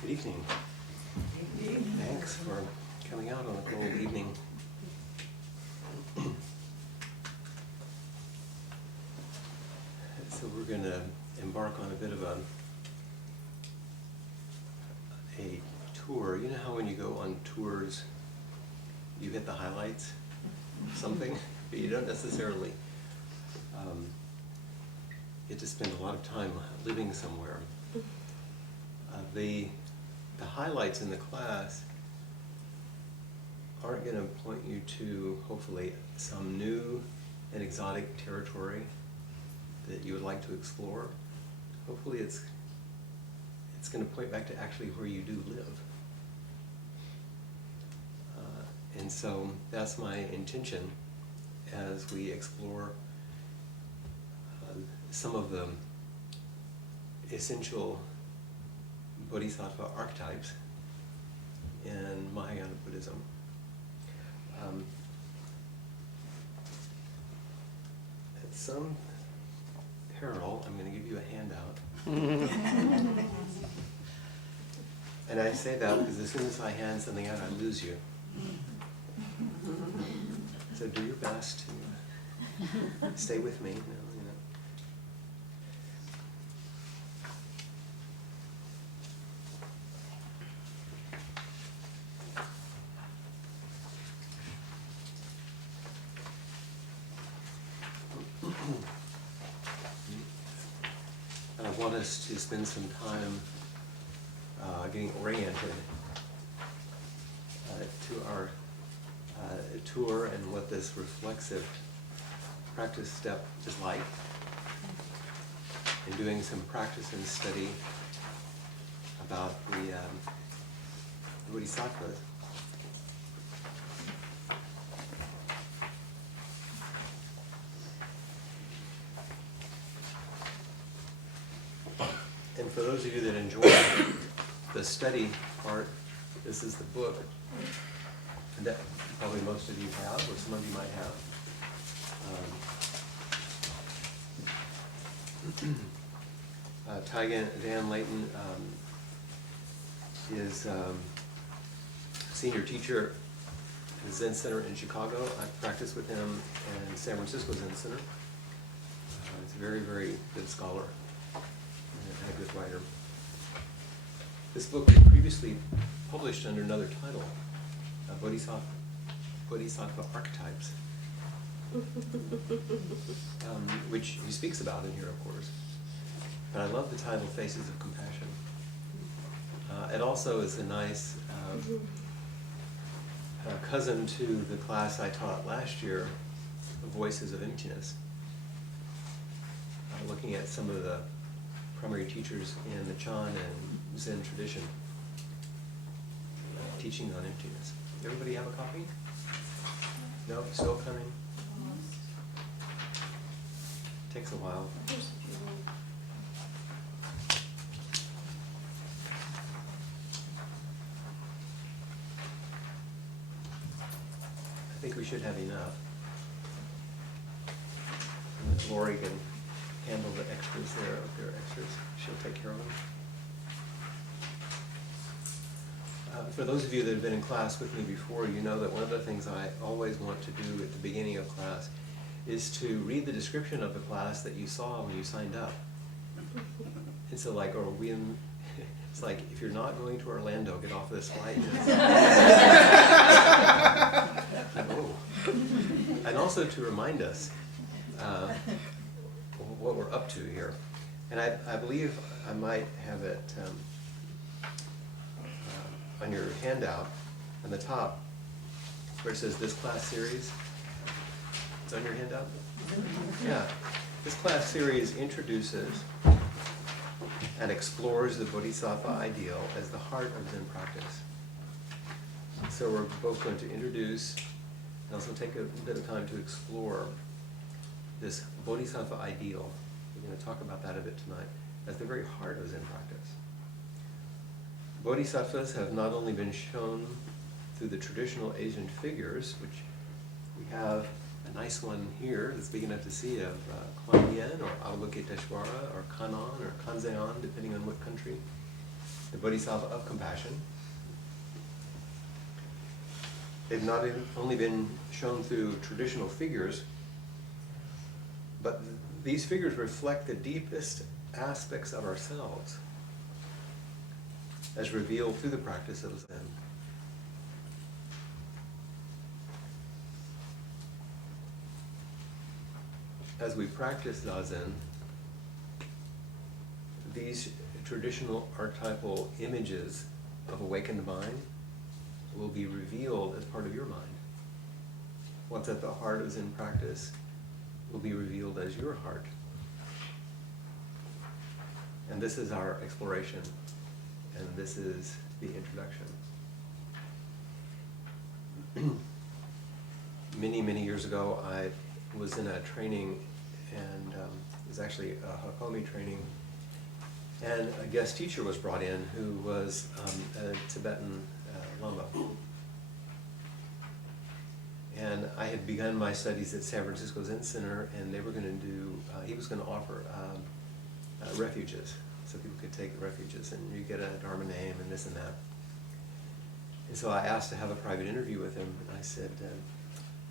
Good evening. Thanks for coming out on a cold evening. So we're going to embark on a bit of a tour. You know how when you go on tours, you hit the highlights of something, but you don't necessarily get to spend a lot of time living somewhere. The highlights in the class aren't going to point you to, hopefully, some new and exotic territory that you would like to explore. Hopefully it's going to point back to actually where you do live. And so that's my intention as we explore some of the essential Bodhisattva archetypes in Mahayana Buddhism. At some peril, I'm going to give you a handout. And I say that because as soon as I hand something out, I lose you. So do your best to stay with me. And I want us to spend some time getting oriented to our tour and what this reflexive practice step is like, and doing some practice and study about the Bodhisattvas. And for those of you that enjoy the study part, this is the book that probably most of you have, or some of you might have. Dan Layton is senior teacher at the Zen Center in Chicago. I practiced with him in San Francisco Zen Center. He's a very, very good scholar and a good writer. This book was previously published under another title, Bodhisattva Archetypes, which he speaks about in here, of course. But I love the title, Faces of Compassion. It also is a nice cousin to the class I taught last year, Voices of Emptiness, looking at some of the primary teachers in the Chan and Zen tradition, teaching on emptiness. Everybody have a copy? No? Still coming? Takes a while. I think we should have enough. And Lori can handle the extras there. If there are extras, she'll take care of them. For those of you that have been in class with me before, you know that one of the things I always want to do at the beginning of class is to read the description of the class that you saw when you signed up. And so, like, it's like, if you're not going to Orlando, get off this flight. And also to remind us what we're up to here. And I believe I might have it on your handout on the top where it says this class series. It's on your handout? Yeah. This class series introduces and explores the Bodhisattva ideal as the heart of Zen practice. So we're both going to introduce and also take a bit of time to explore this Bodhisattva ideal. We're going to talk about that a bit tonight as the very heart of Zen practice. Bodhisattvas have not only been shown through the traditional Asian figures, which we have a nice one here that's big enough to see of Kuan Yin or Avalokiteshvara or Kannon or Kanzeon, depending on what country the Bodhisattva of compassion. They've not only been shown through traditional figures, but these figures reflect the deepest aspects of ourselves as revealed through the practice of Zen. As we practice zazen, these traditional archetypal images of awakened mind will be revealed as part of your mind. What's at the heart of Zen practice will be revealed as your heart. And this is our exploration, and this is the introduction. Many, many years ago, I was in a training, and it was actually a Hakomi training, and a guest teacher was brought in who was a Tibetan Lama. And I had begun my studies at San Francisco Zen Center, and they were going to do, he was going to offer refuges, so people could take refuges, and you get a Dharma name and this and that. And so I asked to have a private interview with him, and I said,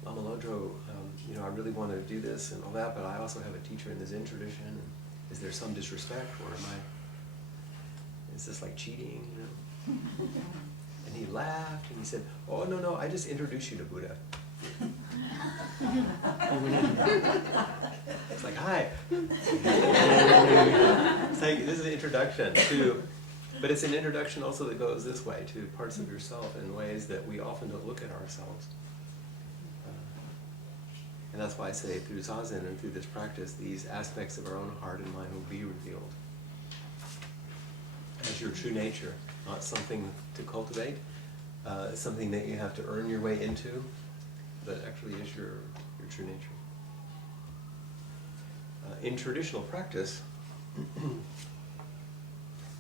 Lama Lodro, I really want to do this and all that, but I also have a teacher in the Zen tradition. And is there some disrespect, or is this like cheating, And he laughed, and he said, oh, no, I just introduced you to Buddha. It's like, hi. It's like, this is an introduction to, but it's an introduction also that goes this way, to parts of yourself in ways that we often don't look at ourselves. And that's why I say through zazen and through this practice, these aspects of our own heart and mind will be revealed as your true nature, not something to cultivate, something that you have to earn your way into, but actually is your true nature. In traditional practice,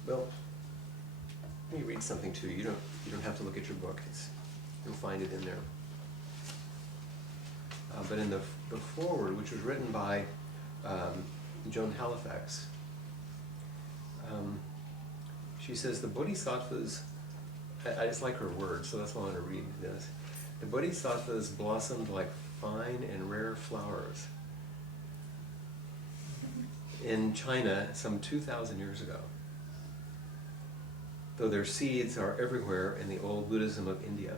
well, let me read something to you. You don't have to look at your book. You'll find it in there. But in the foreword, which was written by Joan Halifax, she says, the Bodhisattvas, I just like her words, so that's why I want to read this. The Bodhisattvas blossomed like fine and rare flowers in China some 2,000 years ago, though their seeds are everywhere in the old Buddhism of India.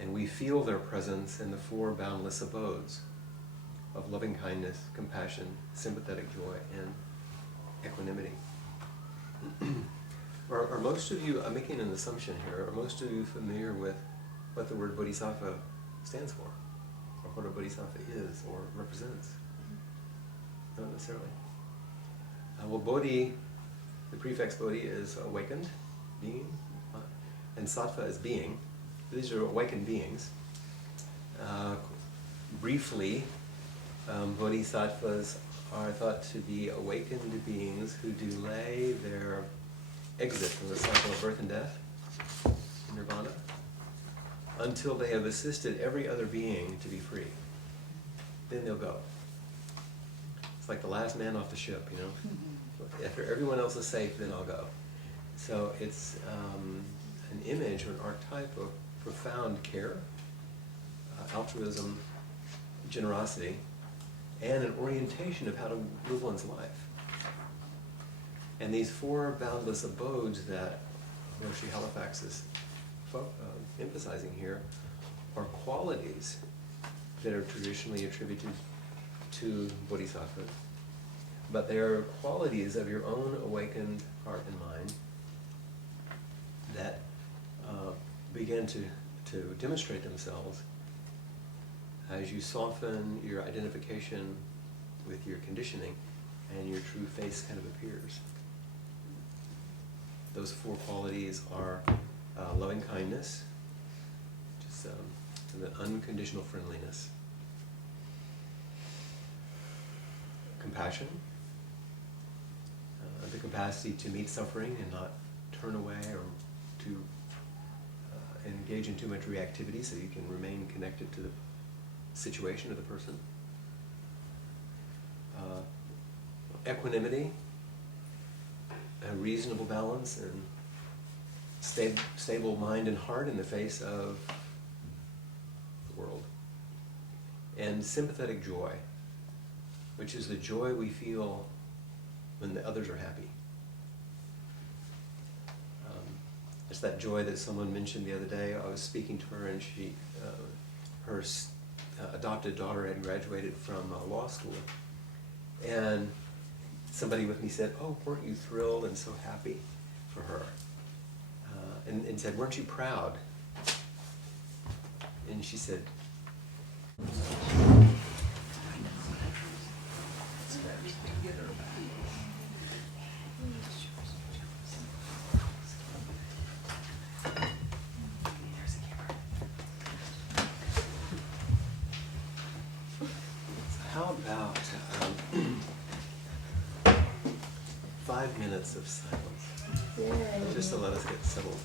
And we feel their presence in the four boundless abodes of loving kindness, compassion, sympathetic joy, and equanimity. Are most of you, I'm making an assumption here, are most of you familiar with what the word Bodhisattva stands for? Or what a Bodhisattva is or represents? Not necessarily. Well, Bodhi, the prefix Bodhi is awakened being, and Sattva is being. These are awakened beings. Briefly, Bodhisattvas are thought to be awakened beings who delay their exit from the cycle of birth and death, nirvana, until they have assisted every other being to be free. Then they'll go. It's like the last man off the ship, After everyone else is safe, then I'll go. So it's an image or an archetype of profound care, altruism, generosity, and an orientation of how to live one's life. And these four boundless abodes that Roshi Halifax is emphasizing here are qualities that are traditionally attributed to Bodhisattvas. But they are qualities of your own awakened heart and mind that begin to demonstrate themselves as you soften your identification with your conditioning and your true face kind of appears. Those four qualities are loving kindness, just an unconditional friendliness, compassion, the capacity to meet suffering and not turn away or to engage in too much reactivity so you can remain connected to the situation of the person. Equanimity, a reasonable balance and stable mind and heart in the face of the world. And sympathetic joy, which is the joy we feel when the others are happy. It's that joy that someone mentioned the other day. I was speaking to her, and she, her adopted daughter had graduated from law school. And somebody with me said, "Oh, weren't you thrilled and so happy for her?" And said, "Weren't you proud?" And she said, "How about 5 minutes of silence, just to let us get settled."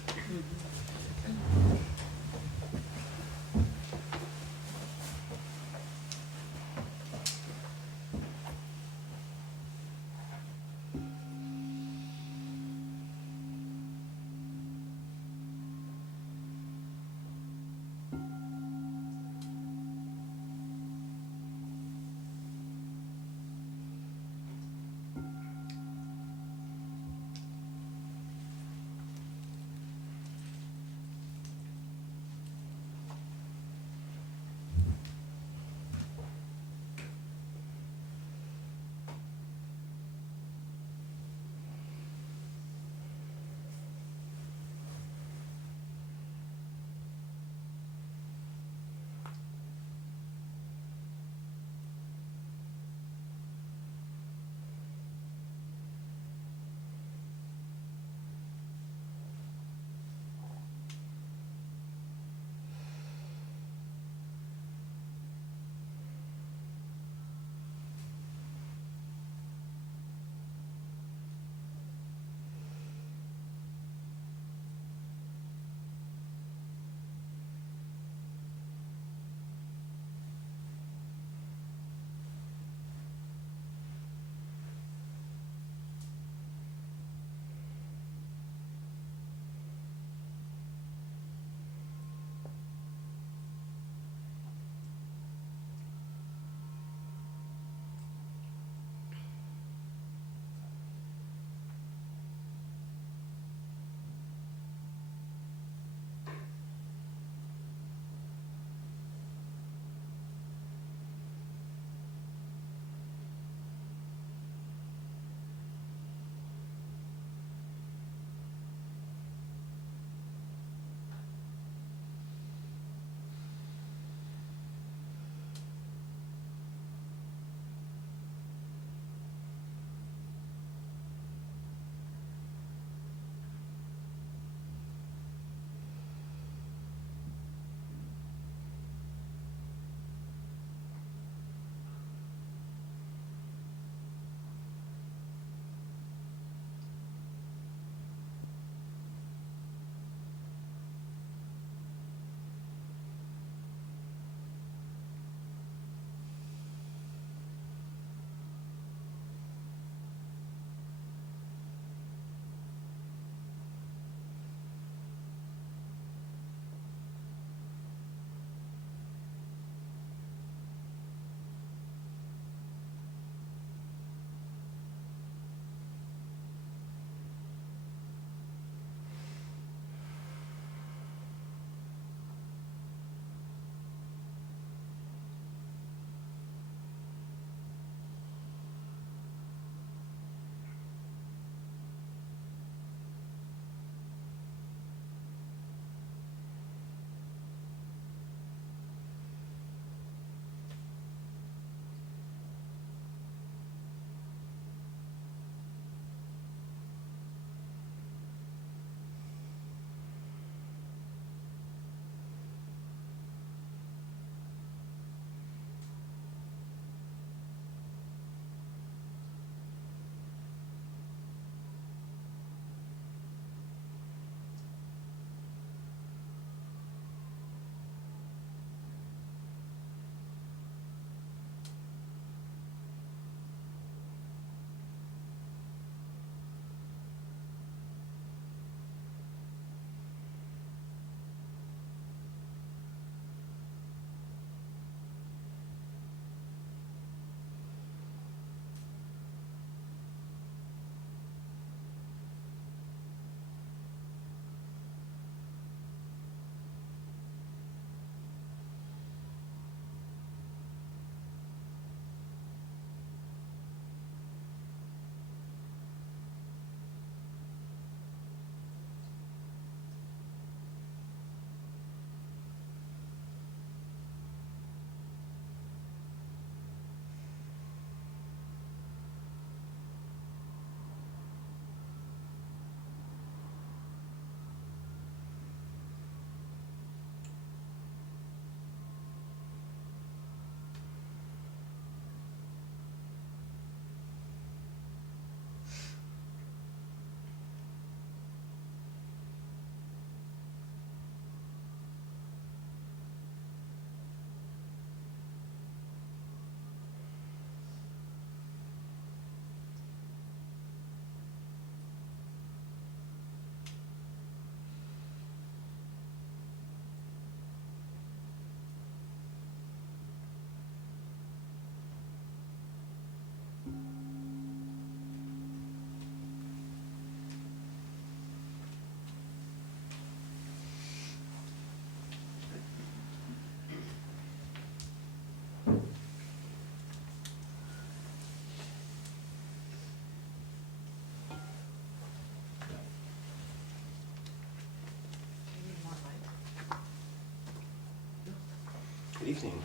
Good evening.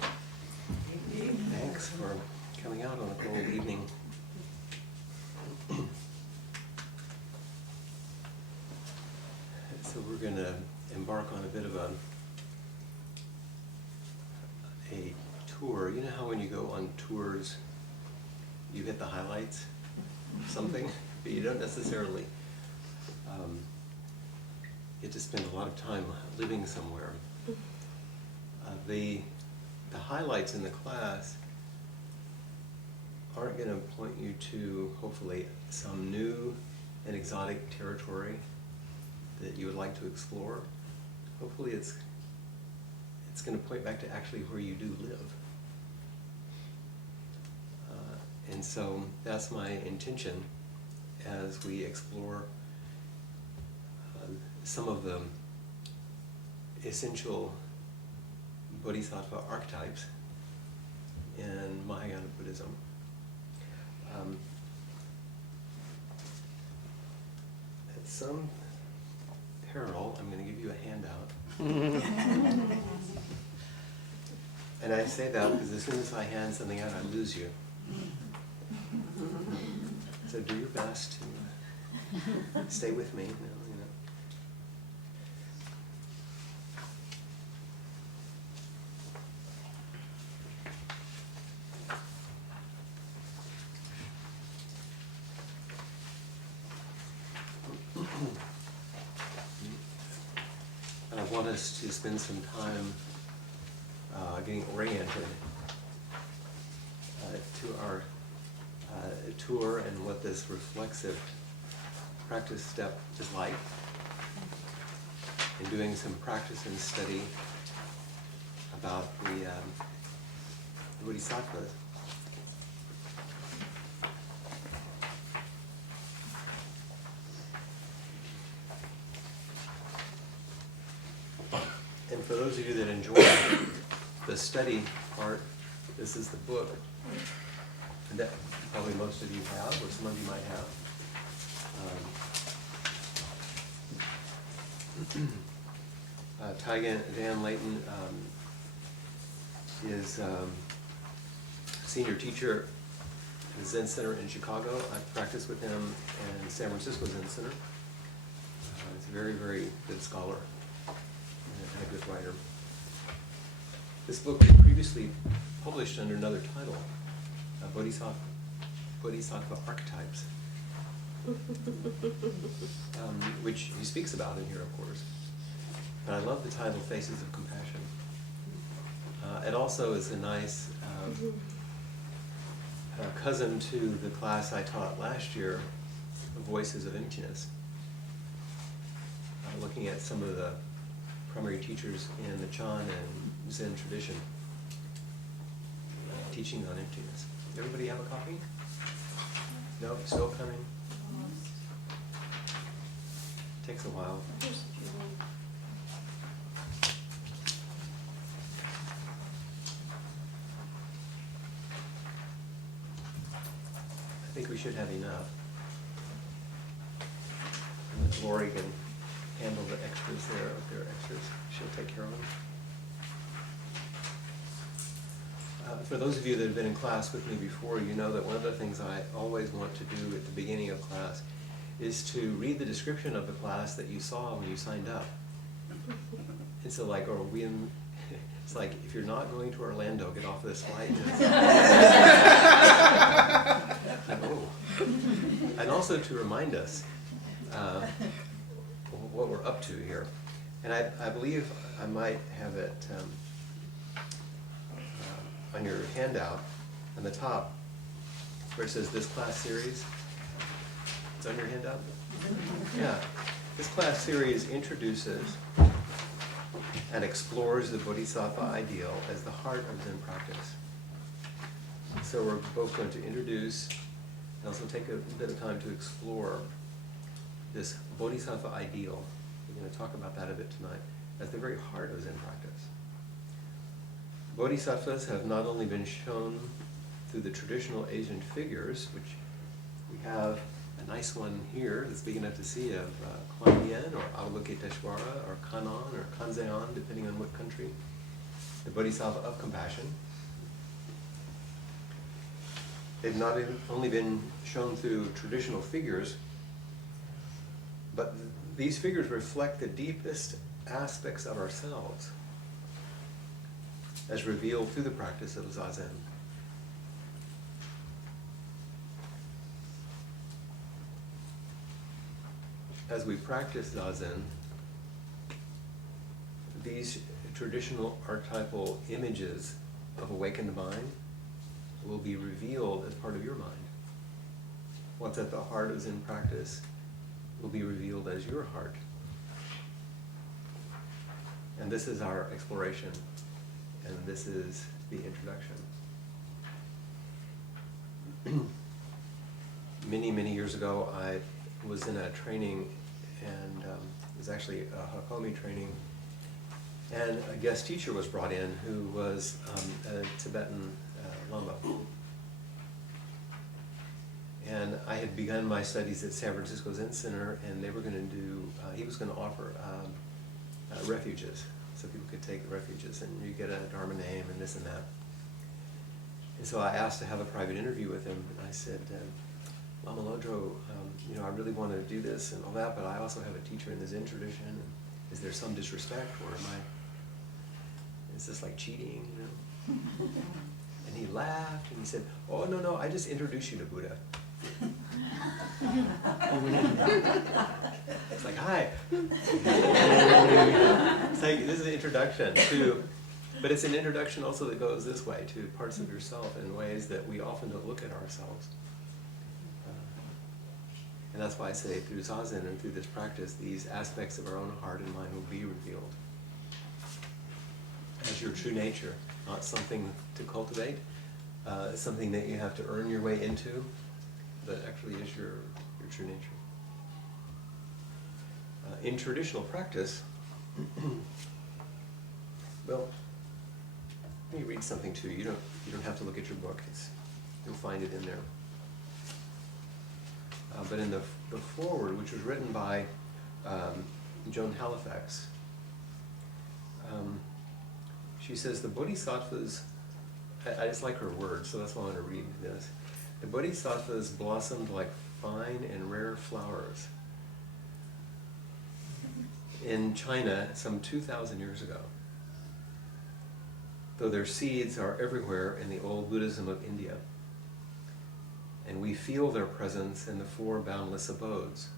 Thanks for coming out on a cold evening. So we're going to embark on a bit of a tour. You know how when you go on tours, you hit the highlights of something, but you don't necessarily get to spend a lot of time living somewhere. The highlights in the class aren't going to point you to, hopefully, some new and exotic territory that you would like to explore. Hopefully it's going to point back to actually where you do live. And so that's my intention as we explore some of the essential Bodhisattva archetypes in Mahayana Buddhism. At some peril, I'm going to give you a handout. And I say that because as soon as I hand something out, I lose you. So do your best to stay with me. I want us to spend some time getting oriented to our tour and what this reflexive practice step is like, and doing some practice and study about the Bodhisattvas. And for those of you that enjoy the study part, this is the book that probably most of you have, or some of you might have. Taigen Van Layton is senior teacher at the Zen Center in Chicago. I've practiced with him in San Francisco Zen Center. He's a very, very good scholar and a good writer. This book was previously published under another title, Bodhisattva Archetypes, which he speaks about in here, of course. But I love the title, Faces of Compassion. It also is a nice cousin to the class I taught last year, Voices of Emptiness, looking at some of the primary teachers in the Chan and Zen tradition, teaching on emptiness. Everybody have a copy? No? Still coming? Takes a while. I think we should have enough. And Lori can handle the extras there. If there are extras, she'll take care of them. For those of you that have been in class with me before, you know that one of the things I always want to do at the beginning of class is to read the description of the class that you saw when you signed up. And so, like, it's like, if you're not going to Orlando, get off this flight. And also to remind us what we're up to here. And I believe I might have it on your handout on the top where it says this class series. It's on your handout? Yeah. This class series introduces and explores the Bodhisattva ideal as the heart of Zen practice. So we're both going to introduce and also take a bit of time to explore this Bodhisattva ideal. We're going to talk about that a bit tonight as the very heart of Zen practice. Bodhisattvas have not only been shown through the traditional Asian figures, which we have a nice one here that's big enough to see of Kuan Yin or Avalokiteshvara or Kannon or Kanzeon, depending on what country the Bodhisattva of compassion. They've not only been shown through traditional figures, but these figures reflect the deepest aspects of ourselves as revealed through the practice of zazen. As we practice zazen, these traditional archetypal images of awakened mind will be revealed as part of your mind. What's at the heart of Zen practice will be revealed as your heart. And this is our exploration, and this is the introduction. Many, many years ago, I was in a training, and it was actually a Hakomi training, and a guest teacher was brought in who was a Tibetan Lama. And I had begun my studies at San Francisco Zen Center, and they were going to do, he was going to offer refuges, so people could take refuges, and you get a Dharma name and this and that. And so I asked to have a private interview with him, and I said, Lama Lodro, I really want to do this and all that, but I also have a teacher in the Zen tradition, and is there some disrespect, or is this like cheating, And he laughed, and he said, oh, no, I just introduced you to Buddha. It's like, hi. It's like, this is an introduction to, but it's an introduction also that goes this way, to parts of yourself in ways that we often don't look at ourselves. And that's why I say through zazen and through this practice, these aspects of our own heart and mind will be revealed as your true nature, not something to cultivate, something that you have to earn your way into, but actually is your true nature. In traditional practice, well, let me read something to you. You don't have to look at your book. You'll find it in there. But in the foreword, which was written by Joan Halifax, she says, the Bodhisattvas, I just like her words, so that's why I want to read this. The Bodhisattvas blossomed like fine and rare flowers in China some 2,000 years ago, though their seeds are everywhere in the old Buddhism of India. And we feel their presence in the four boundless abodes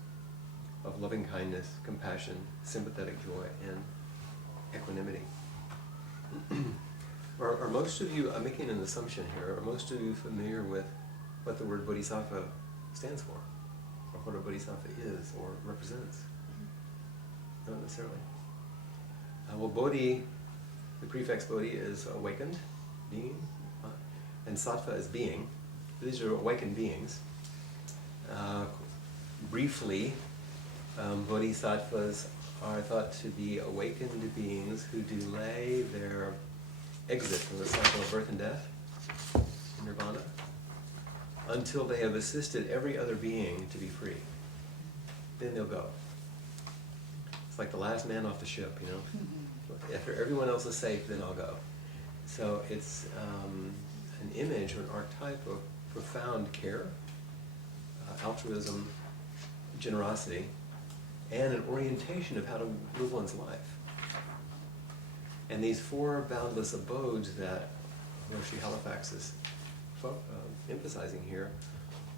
of loving kindness, compassion, sympathetic joy, and equanimity. Are most of you, I'm making an assumption here, are most of you familiar with what the word Bodhisattva stands for? Or what a Bodhisattva is or represents? Not necessarily. Well, Bodhi, the prefix Bodhi is awakened being, and Sattva is being. These are awakened beings. Briefly, Bodhisattvas are thought to be awakened beings who delay their exit from the cycle of birth and death, nirvana, until they have assisted every other being to be free. Then they'll go. It's like the last man off the ship, After everyone else is safe, then I'll go. So it's an image or an archetype of profound care, altruism, generosity, and an orientation of how to live one's life. And these four boundless abodes that Roshi Halifax is emphasizing here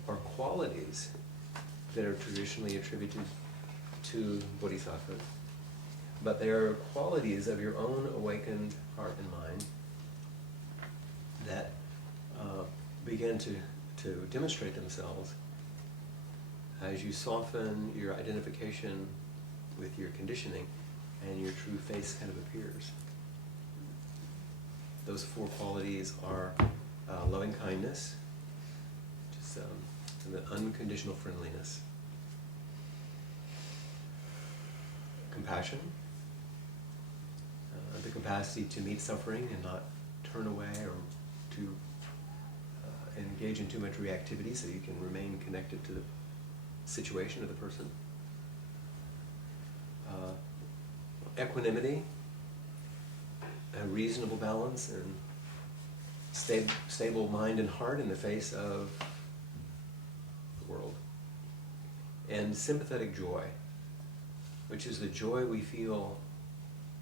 are qualities that are traditionally attributed to Bodhisattva, but they are qualities of your own awakened heart and mind that begin to demonstrate themselves as you soften your identification with your conditioning and your true face kind of appears. Those four qualities are loving kindness, just an unconditional friendliness, compassion, the capacity to meet suffering and not turn away or to engage in too much reactivity so you can remain connected to the situation of the person. a reasonable balance and stable mind and heart in the face of the world. And sympathetic joy, which is the joy we feel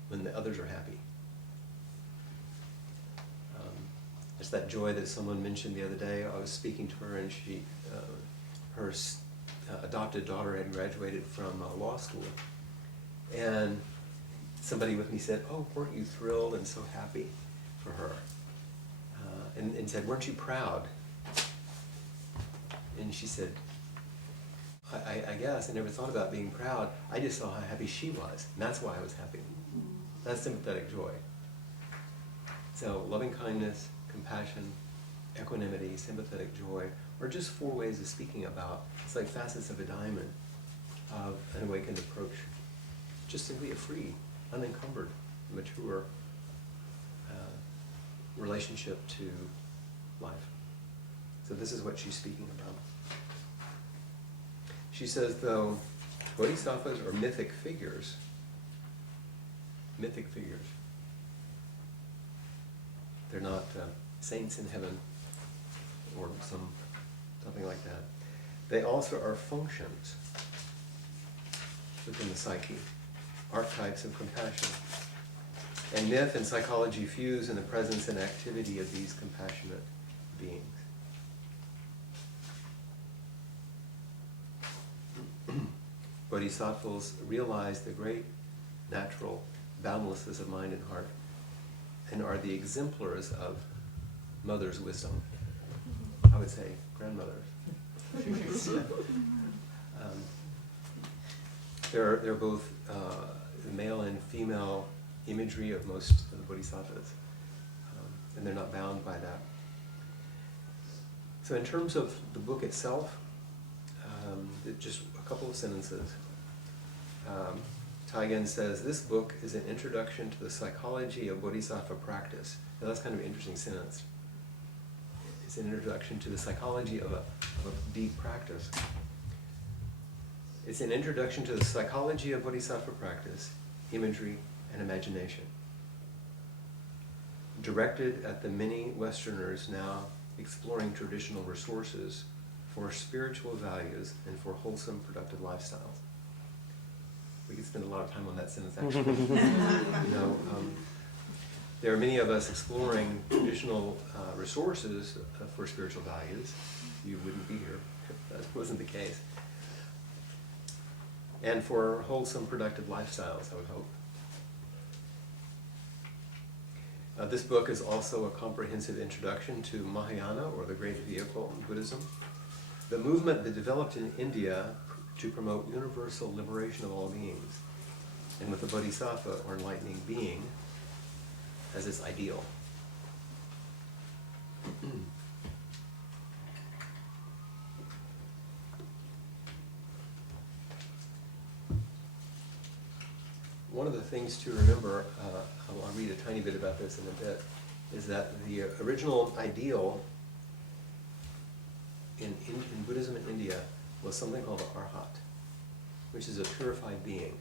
when the others are happy. It's that joy that someone mentioned the other day. I was speaking to her, and her adopted daughter had graduated from law school. And somebody with me said, "Oh, weren't you thrilled and so happy for her?" And said, "Weren't you proud?" And she said, I guess I never thought about being proud. I just saw how happy she was, and that's why I was happy. That's sympathetic joy. So loving kindness, compassion, equanimity, sympathetic joy are just 4 ways of speaking about, it's like facets of a diamond of an awakened approach. Just simply a free, unencumbered, mature relationship to life. So this is what she's speaking about. She says, though, Bodhisattvas are mythic figures. Mythic figures. They're not saints in heaven or something like that. They also are functions within the psyche, archetypes of compassion. And myth and psychology fuse in the presence and activity of these compassionate beings. Bodhisattvas realize the great natural boundlessness of mind and heart and are the exemplars of mother's wisdom. I would say grandmothers. They're both male and female imagery of most of the Bodhisattvas, and they're not bound by that. So in terms of the book itself, just a couple of sentences. Taigen says, this book is an introduction to the psychology of Bodhisattva practice. Now that's kind of an interesting sentence. It's an introduction to the psychology of a deep practice. It's an introduction to the psychology of Bodhisattva practice, imagery, and imagination. Directed at the many Westerners now exploring traditional resources for spiritual values and for wholesome, productive lifestyles. We could spend a lot of time on that sentence, actually. There are many of us exploring traditional resources for spiritual values. You wouldn't be here if that wasn't the case. And for wholesome, productive lifestyles, I would hope. This book is also a comprehensive introduction to Mahayana, or the Great Vehicle in Buddhism, the movement that developed in India to promote universal liberation of all beings, and with the Bodhisattva, or enlightening being, as its ideal. One of the things to remember, I'll read a tiny bit about this in a bit, is that the original ideal in Buddhism in India was something called the Arhat, which is a purified being,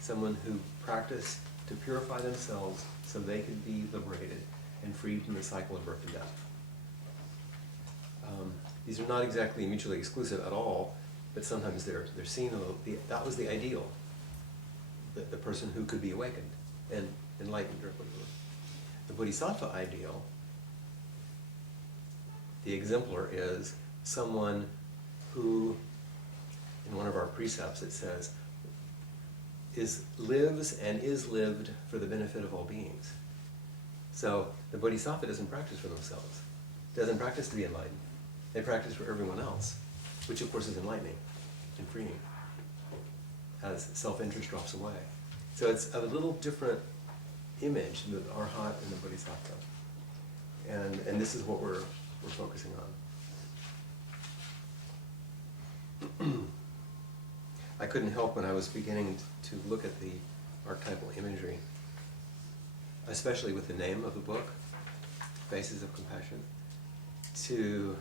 someone who practiced to purify themselves so they could be liberated and freed from the cycle of birth and death. These are not exactly mutually exclusive at all, but sometimes they're seen. That was the ideal, the person who could be awakened and enlightened. The Bodhisattva ideal, the exemplar, is someone who, in one of our precepts it says, lives and is lived for the benefit of all beings. So the Bodhisattva doesn't practice for themselves, doesn't practice to be enlightened. They practice for everyone else, which of course is enlightening and freeing as self-interest drops away. So it's a little different image, the Arhat and the Bodhisattva. And this is what we're focusing on. I couldn't help when I was beginning to look at the archetypal imagery, especially with the name of the book, Faces of Compassion, to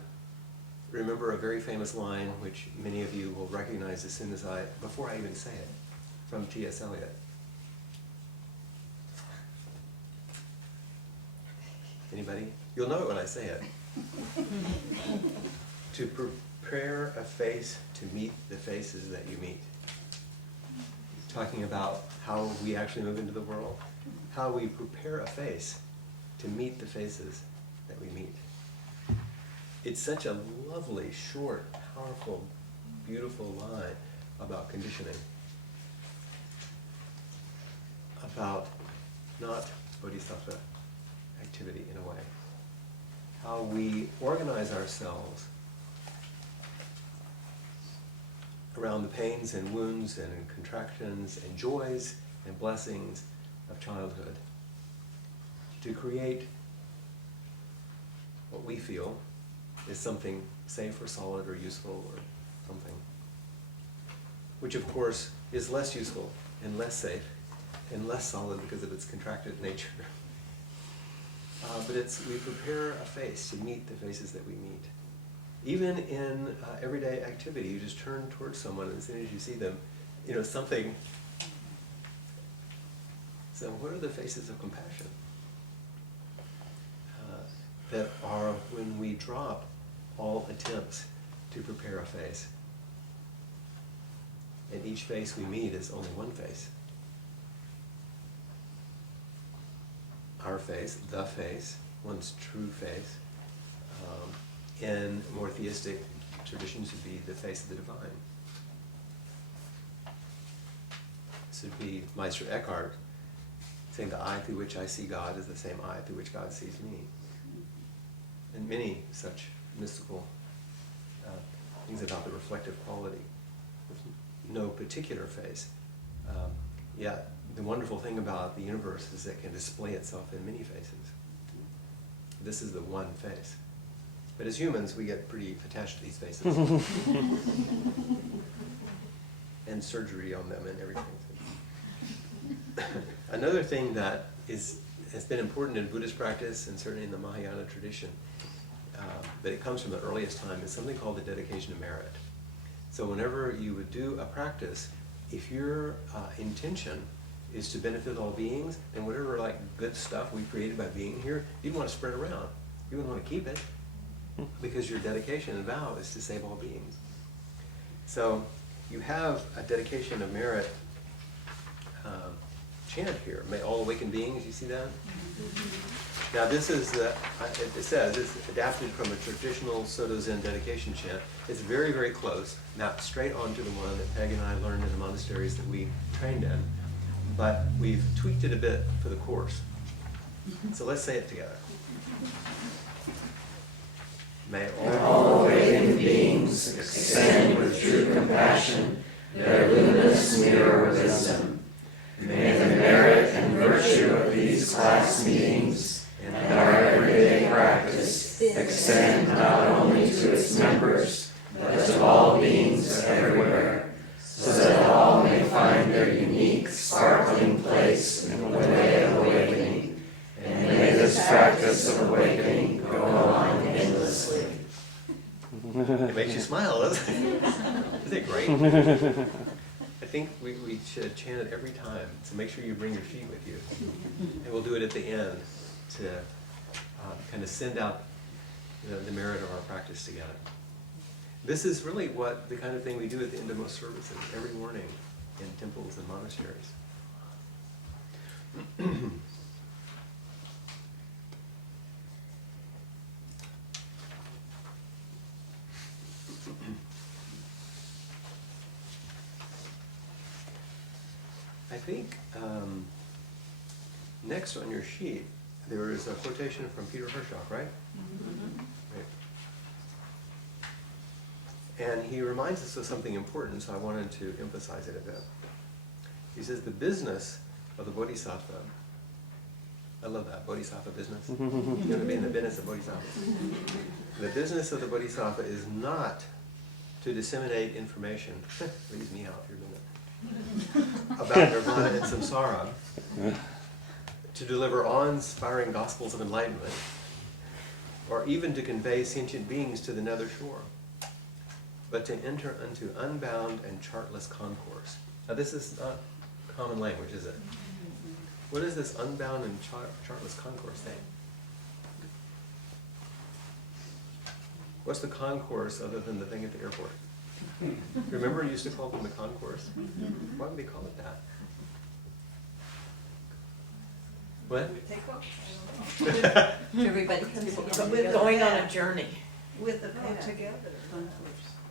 remember a very famous line which many of you will recognize as soon as before I even say it, from T.S. Eliot. Anybody? You'll know it when I say it. To prepare a face to meet the faces that you meet. Talking about how we actually move into the world. How we prepare a face to meet the faces that we meet. It's such a lovely, short, powerful, beautiful line about conditioning. About not Bodhisattva activity in a way. How we organize ourselves around the pains and wounds and contractions and joys and blessings of childhood to create what we feel is something safe or solid or useful or something, which of course is less useful and less safe and less solid because of its contracted nature. But we prepare a face to meet the faces that we meet. Even in everyday activity, you just turn towards someone and as soon as you see them, something. So what are the faces of compassion? That are when we drop all attempts to prepare a face. And each face we meet is only one face. Our face, the face, one's true face. In more theistic traditions would be the face of the divine. This would be Meister Eckhart saying the eye through which I see God is the same eye through which God sees me. And many such mystical things about the reflective quality with no particular face. Yet the wonderful thing about the universe is it can display itself in many faces. This is the one face. But as humans, we get pretty attached to these faces. And surgery on them and everything. Another thing that has been important in Buddhist practice and certainly in the Mahayana tradition, but it comes from the earliest time, is something called the dedication of merit. So whenever you would do a practice, if your intention is to benefit all beings, and whatever good stuff we created by being here, you'd want to spread around. You wouldn't want to keep it, because your dedication and vow is to save all beings. So you have a dedication of merit chant here. May all awakened beings, you see that? Now this is, it says, it's adapted from a traditional Soto Zen dedication chant. It's very, very close, mapped straight onto the one that Peg and I learned in the monasteries that we trained in. But we've tweaked it a bit for the course. So let's say it together. May all awakened beings extend with true compassion their luminous mirror wisdom. May the merit and virtue of these class meetings and our everyday practice extend not only to its members, but to all beings everywhere, so that all may find their unique, sparkling place in the way of awakening, and may this practice of awakening go on endlessly. It makes you smile, doesn't it? Isn't it great? I think we should chant it every time, so make sure you bring your feet with you. And we'll do it at the end to kind of send out the merit of our practice together. This is really the kind of thing we do at the end of most services, every morning in temples and monasteries. I think next on your sheet there is a quotation from Peter Hershoff, right? Mm-hmm. Right. And he reminds us of something important, so I wanted to emphasize it a bit. He says the business of the Bodhisattva, I love that, Bodhisattva business. You're going to be in the business of Bodhisattva. The business of the Bodhisattva is not to disseminate information, leaves me out for a minute, about nirvana and samsara, to deliver awe-inspiring gospels of enlightenment, or even to convey sentient beings to the nether shore, but to enter into unbound and chartless concourse. Now this is not common language, is it? What is this unbound and chartless concourse thing? What's the concourse other than the thing at the airport? Remember, you used to call them the concourse? Why would they call it that? What? Everybody Going on a journey. with the No, path. together.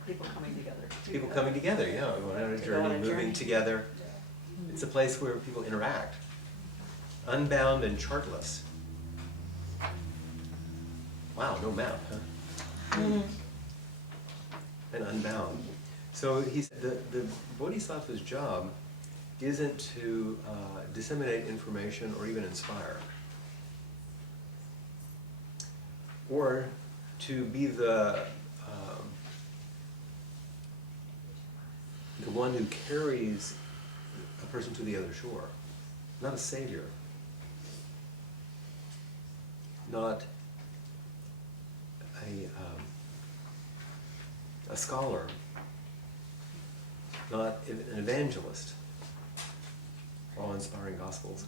People coming together. People coming together, yeah, going on a To go on journey, a moving journey. together. It's a place where people interact. Unbound and chartless. Wow, no map, huh? And unbound. So the Bodhisattva's job isn't to disseminate information or even inspire, or to be the one who carries a person to the other shore. Not a savior. Not a scholar. Not an evangelist. Awe-inspiring gospels.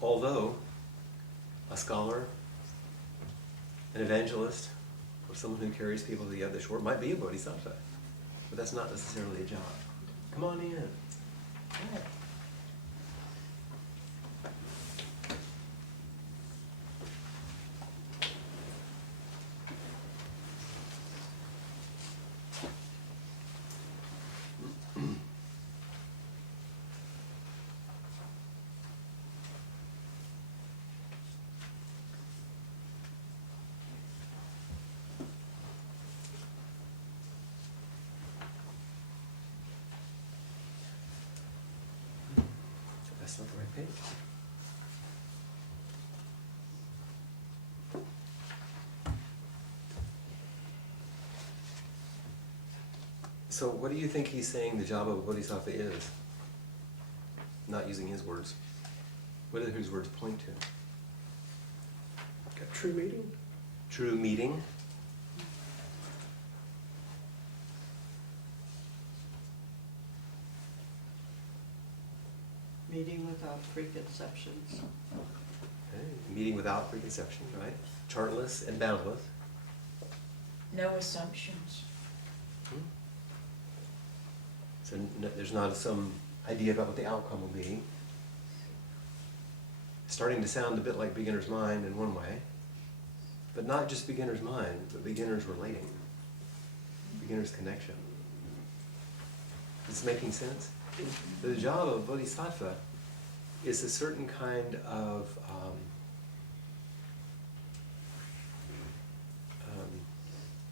Although a scholar, an evangelist, or someone who carries people to the other shore might be a bodhisattva, but that's not necessarily a job. Come on in. That's not the right page. So what do you think he's saying the job of a bodhisattva is? Not using his words. What do his words point to? A true meeting? True meeting. Meeting without preconceptions. Okay. Meeting without preconception, right? Chartless and boundless. No assumptions. So there's not some idea about what the outcome will be. Starting to sound a bit like beginner's mind in one way, but not just beginner's mind, but beginner's relating, beginner's connection. Is this making sense? The job of bodhisattva is a certain kind of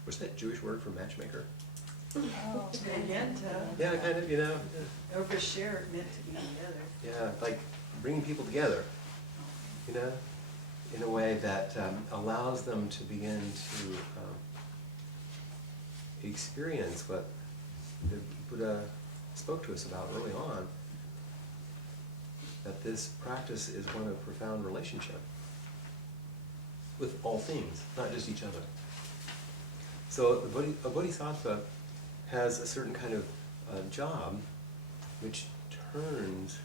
what's that Jewish word for matchmaker? Again, Yeah, kind of, you know. overshare meant to be together. Yeah, like bringing people together, you know, in a way that allows them to begin to experience what the Buddha spoke to us about early on, that this practice is one of profound relationship with all things, not just each other. So a bodhisattva has a certain kind of job which turns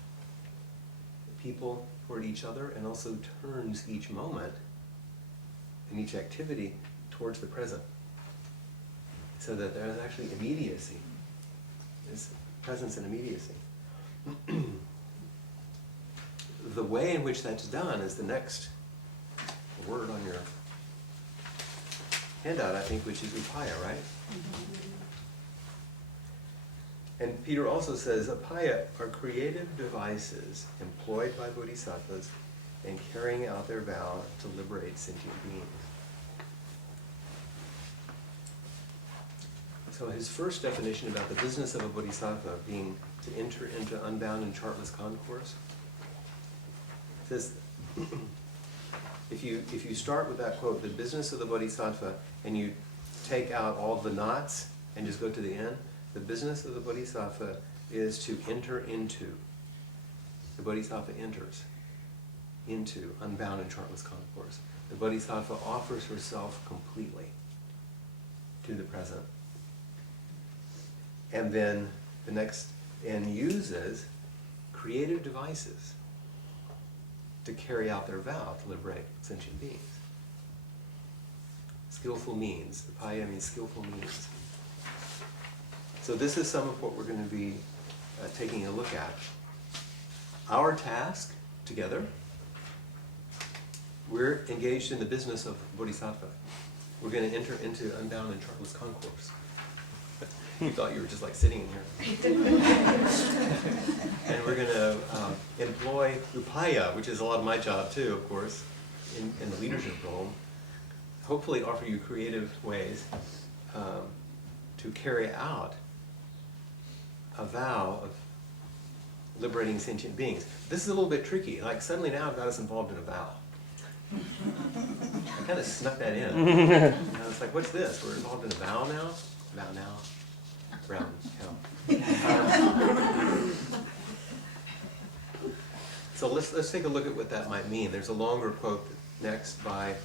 people toward each other and also turns each moment and each activity towards the present, so that there is actually immediacy. There's presence and immediacy. The way in which that's done is the next word on your handout, I think, which is upaya, right? And Peter also says, upaya are creative devices employed by bodhisattvas in carrying out their vow to liberate sentient beings. So his first definition about the business of a bodhisattva being to enter into unbound and chartless concourse says, if you start with that quote, the business of the bodhisattva, and you take out all the knots and just go to the end, the business of the bodhisattva is to enter into. The bodhisattva enters into unbound and chartless concourse. The bodhisattva offers herself completely to the present. And then and uses creative devices to carry out their vow to liberate sentient beings. skillful means. Upaya means skillful means. So this is some of what we're going to be taking a look at. Our task together, we're engaged in the business of Bodhisattva. We're going to enter into unbound and chartless concourse. You thought you were just like sitting in here. And we're going to employ upaya, which is a lot of my job too, of course, in the leadership role. Hopefully offer you creative ways to carry out a vow of liberating sentient beings. This is a little bit tricky. Like suddenly now I've got us involved in a vow. I kind of snuck that in. It's like, what's this? We're involved in a vow now? Vow now. Brown cow. So let's take a look at what that might mean. There's a longer quote next by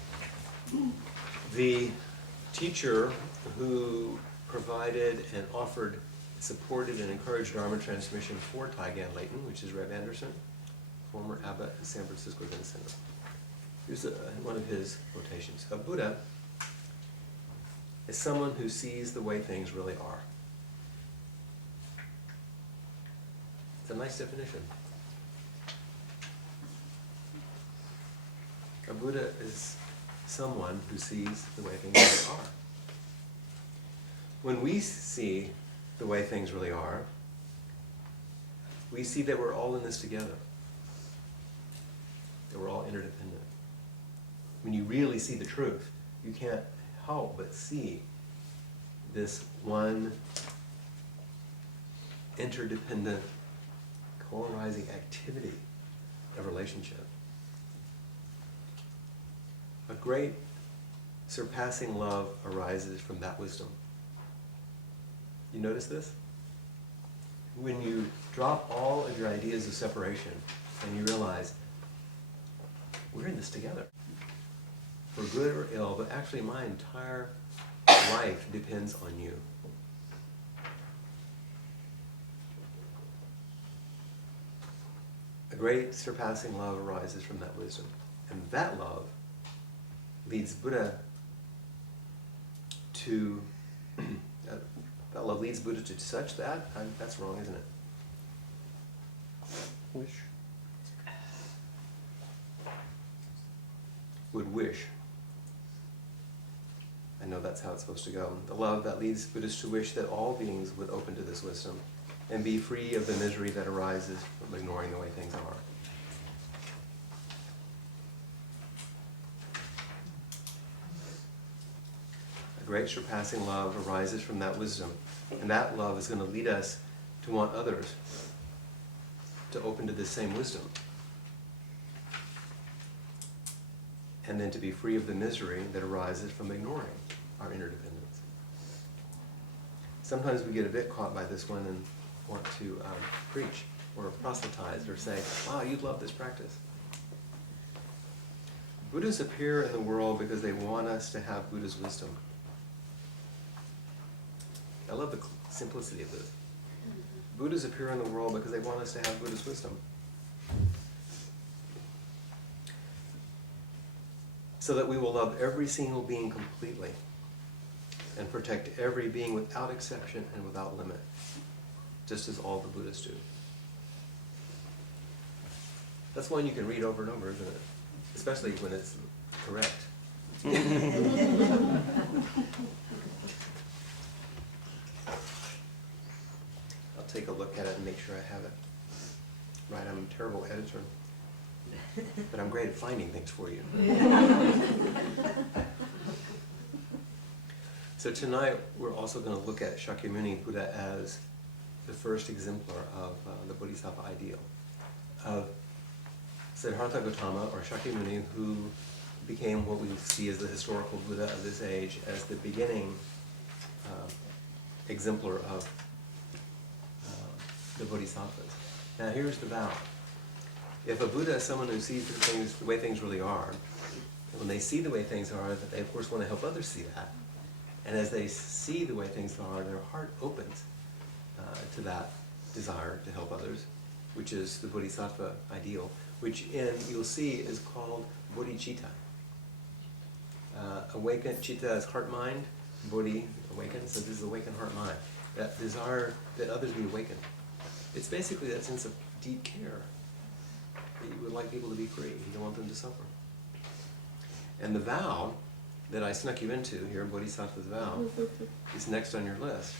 the teacher who provided and offered, supported and encouraged Dharma transmission for Taigan Leighton, which is Rev Anderson, former abbot in San Francisco Zen Center. Here's one of his quotations. A Buddha is someone who sees the way things really are. It's a nice definition. A Buddha is someone who sees the way things really are. When we see the way things really are, we see that we're all in this together. That we're all interdependent. When you really see the truth, you can't help but see this one interdependent, co-arising activity of relationship. A great surpassing love arises from that wisdom. You notice this? When you drop all of your ideas of separation and you realize, we're in this together. For good or ill, but actually my entire life depends on you. A great surpassing love arises from that wisdom. And that love leads Buddha to, that love leads Buddha to such that, that's wrong, isn't it? Wish. Would wish. I know that's how it's supposed to go. The love that leads Buddhists to wish that all beings would open to this wisdom and be free of the misery that arises from ignoring the way things are. A great surpassing love arises from that wisdom, and that love is going to lead us to want others to open to this same wisdom, and then to be free of the misery that arises from ignoring our interdependence. Sometimes we get a bit caught by this one and want to preach or proselytize or say, wow, you'd love this practice. Buddhas appear in the world because they want us to have Buddha's wisdom. I love the simplicity of this. Buddhas appear in the world because they want us to have Buddha's wisdom. So that we will love every single being completely and protect every being without exception and without limit, just as all the Buddhists do. That's one you can read over and over, isn't it? Especially when it's correct. I'll take a look at it and make sure I have it right. I'm a terrible editor. But I'm great at finding things for you. So tonight we're also going to look at Shakyamuni Buddha as the first exemplar of the Bodhisattva ideal, of Siddhartha Gautama, or Shakyamuni, who became what we see as the historical Buddha of this age, as the beginning exemplar of the Bodhisattvas. Now here's the vow. If a Buddha is someone who sees the way things really are, and when they see the way things are, that they of course want to help others see that. And as they see the way things are, their heart opens to that desire to help others, which is the Bodhisattva ideal, which you'll see is called bodhicitta. Awaken, Chitta is heart-mind, Bodhi, awaken, so this is awaken heart-mind. That desire that others be awakened. It's basically that sense of deep care, that you would like people to be free, you don't want them to suffer. And the vow that I snuck you into here, Bodhisattva's vow, is next on your list.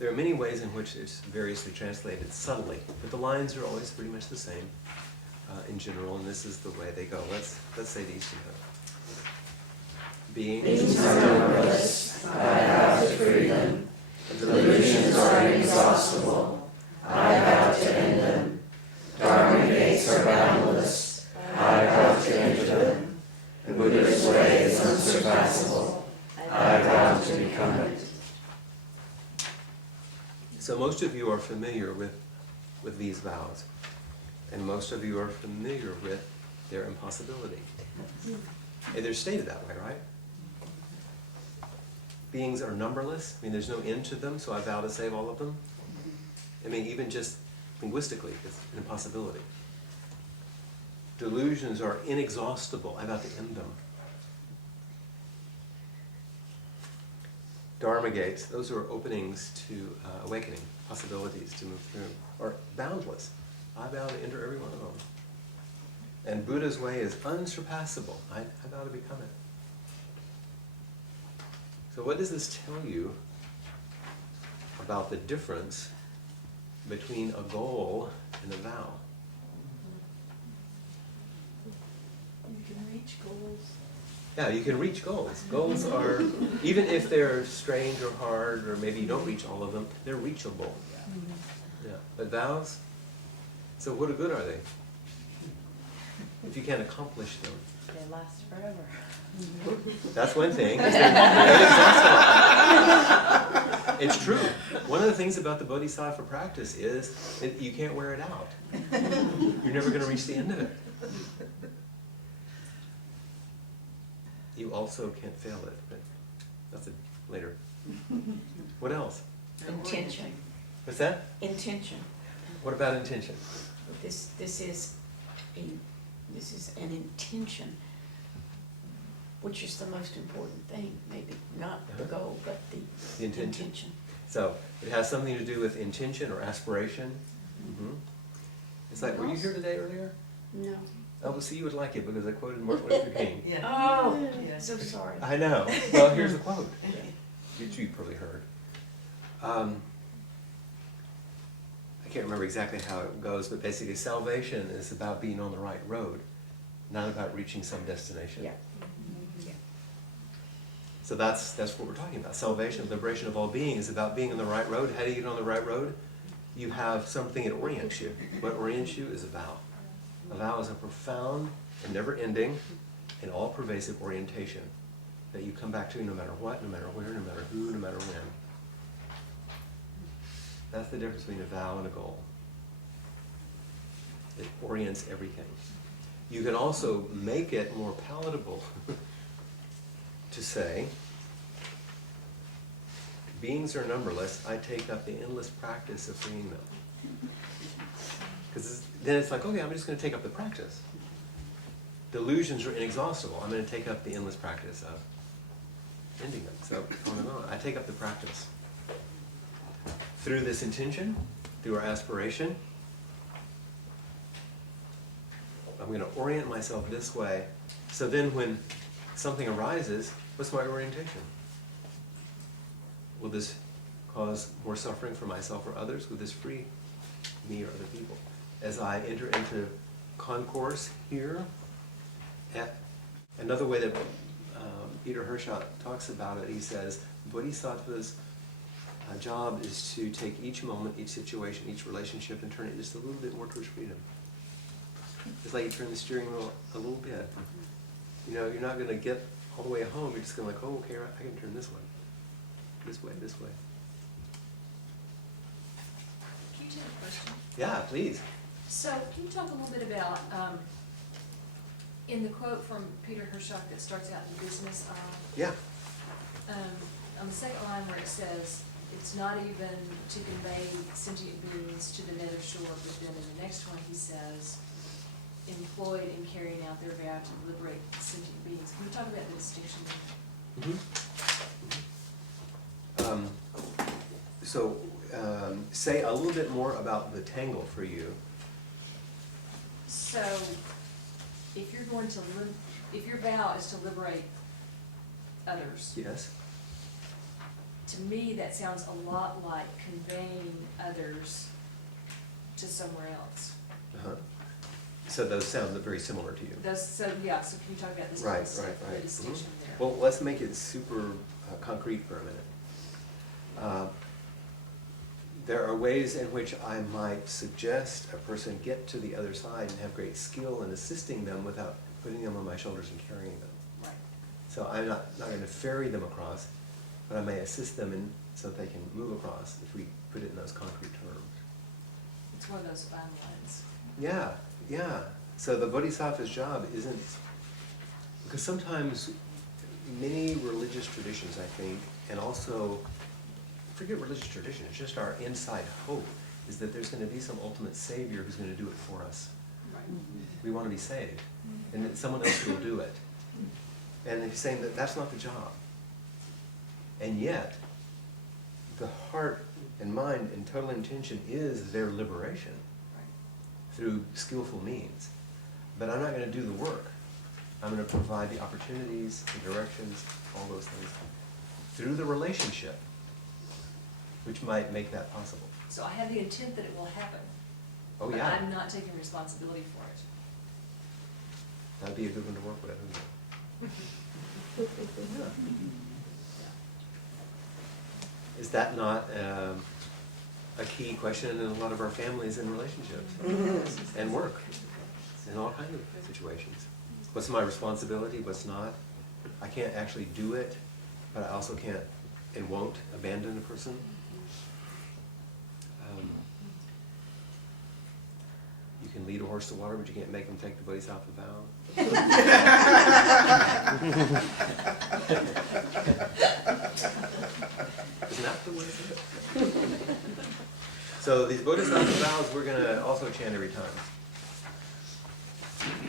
There are many ways in which it's variously translated subtly, but the lines are always pretty much the same in general, and this is the way they go. Let's say these together. Beings are numberless, I vow to free them. Delusions are inexhaustible, I vow to end them. Dharma gates are boundless, I vow to enter them. The Buddha's way is unsurpassable, I vow to become it. So most of you are familiar with these vows, and most of you are familiar with their impossibility. And they're stated that way, right? Beings are numberless. I mean, there's no end to them, so I vow to save all of them. I mean, even just linguistically, it's an impossibility. Delusions are inexhaustible. I vow to end them. Dharma gates, those are openings to awakening, possibilities to move through, are boundless. I vow to enter every one of them. And Buddha's way is unsurpassable. I vow to become it. So what does this tell you about the difference between a goal and a vow? You can reach goals. Yeah, you can reach goals. Goals are, even if they're strange or hard, or maybe you don't reach all of them, they're reachable. Yeah. But vows, so what good are they if you can't accomplish them? They last forever. That's one thing. They're inexhaustible. It's true. One of the things about the Bodhisattva practice is that you can't wear it out. You're never going to reach the end of it. You also can't fail it, but that's it later. What else? Intention. What's that? Intention. What about intention? This is an intention, which is the most important thing. Maybe not the goal, but the intention. So it has something to do with intention or aspiration. Mm-hmm. It's like, were you here today earlier? No. Oh, well, see, you would like it because I quoted Martin Luther King. Yeah. Oh, Yeah. so sorry. I know. Well, here's the quote, which you probably heard. I can't remember exactly how it goes, but basically salvation is about being on the right road, not about reaching some destination. Yeah. Yeah. So that's what we're talking about. Salvation, liberation of all being is about being on the right road. How do you get on the right road? You have something that orients you. What orients you is a vow. A vow is a profound and never-ending and all-pervasive orientation that you come back to no matter what, no matter where, no matter who, no matter when. That's the difference between a vow and a goal. It orients everything. You can also make it more palatable to say, beings are numberless, I take up the endless practice of freeing them. Because then it's like, okay, I'm just going to take up the practice. Delusions are inexhaustible. I'm going to take up the endless practice of ending them. So on and on. I take up the practice. Through this intention, through our aspiration, I'm going to orient myself this way. So then when something arises, what's my orientation? Will this cause more suffering for myself or others? Will this free me or other people? As I enter into concourse here, another way that Peter Hirschot talks about it, he says, Bodhisattva's job is to take each moment, each situation, each relationship, and turn it just a little bit more towards freedom. It's like you turn the steering wheel a little bit. You know, you're not going to get all the way home. You're just going to like, oh, okay, I can turn this way, this way, this way. Can you take a question? Yeah, please. So, can you talk a little bit about, in the quote from Peter Hirschot that starts out in business, Yeah. on the second line where it says, it's not even to convey sentient beings to the nether shore, but then in the next one he says, employed in carrying out their vow to liberate sentient beings. Can you talk about the distinction there? Say a little bit more about the tangle for you. So, if you're going to if your vow is to liberate others, Yes? to me, that sounds a lot like conveying others to somewhere else. Uh-huh. So those sound very similar to you. So can you talk about this? Right. The distinction there? Well, let's make it super concrete for a minute. There are ways in which I might suggest a person get to the other side and have great skill in assisting them without putting them on my shoulders and carrying them. Right. So I'm not going to ferry them across, but I may assist them so that they can move across if we put it in those concrete terms. It's one of those fine lines. Yeah. So the Bodhisattva's job isn't, because sometimes many religious traditions, I think, and also, forget religious tradition, it's just our inside hope, is that there's going to be some ultimate savior who's going to do it for us. Right. We want to be saved, and that someone else will do it. And he's saying that that's not the job. And yet, the heart and mind and total intention is their liberation through skillful means. But I'm not going to do the work. I'm going to provide the opportunities, the directions, all those things, through the relationship, which might make that possible. So I have the intent that it will happen. Oh, but yeah. I'm not taking responsibility for it. That'd be a good one to work with, wouldn't it? Yeah. Is that not a key question in a lot of our families and relationships and work in all kinds of situations? What's my responsibility? What's not? I can't actually do it, but I also can't and won't abandon a person. You can lead a horse to water, but you can't make them take the Bodhisattva vow. Isn't that the way it's said? So these Bodhisattva vows we're going to also chant every time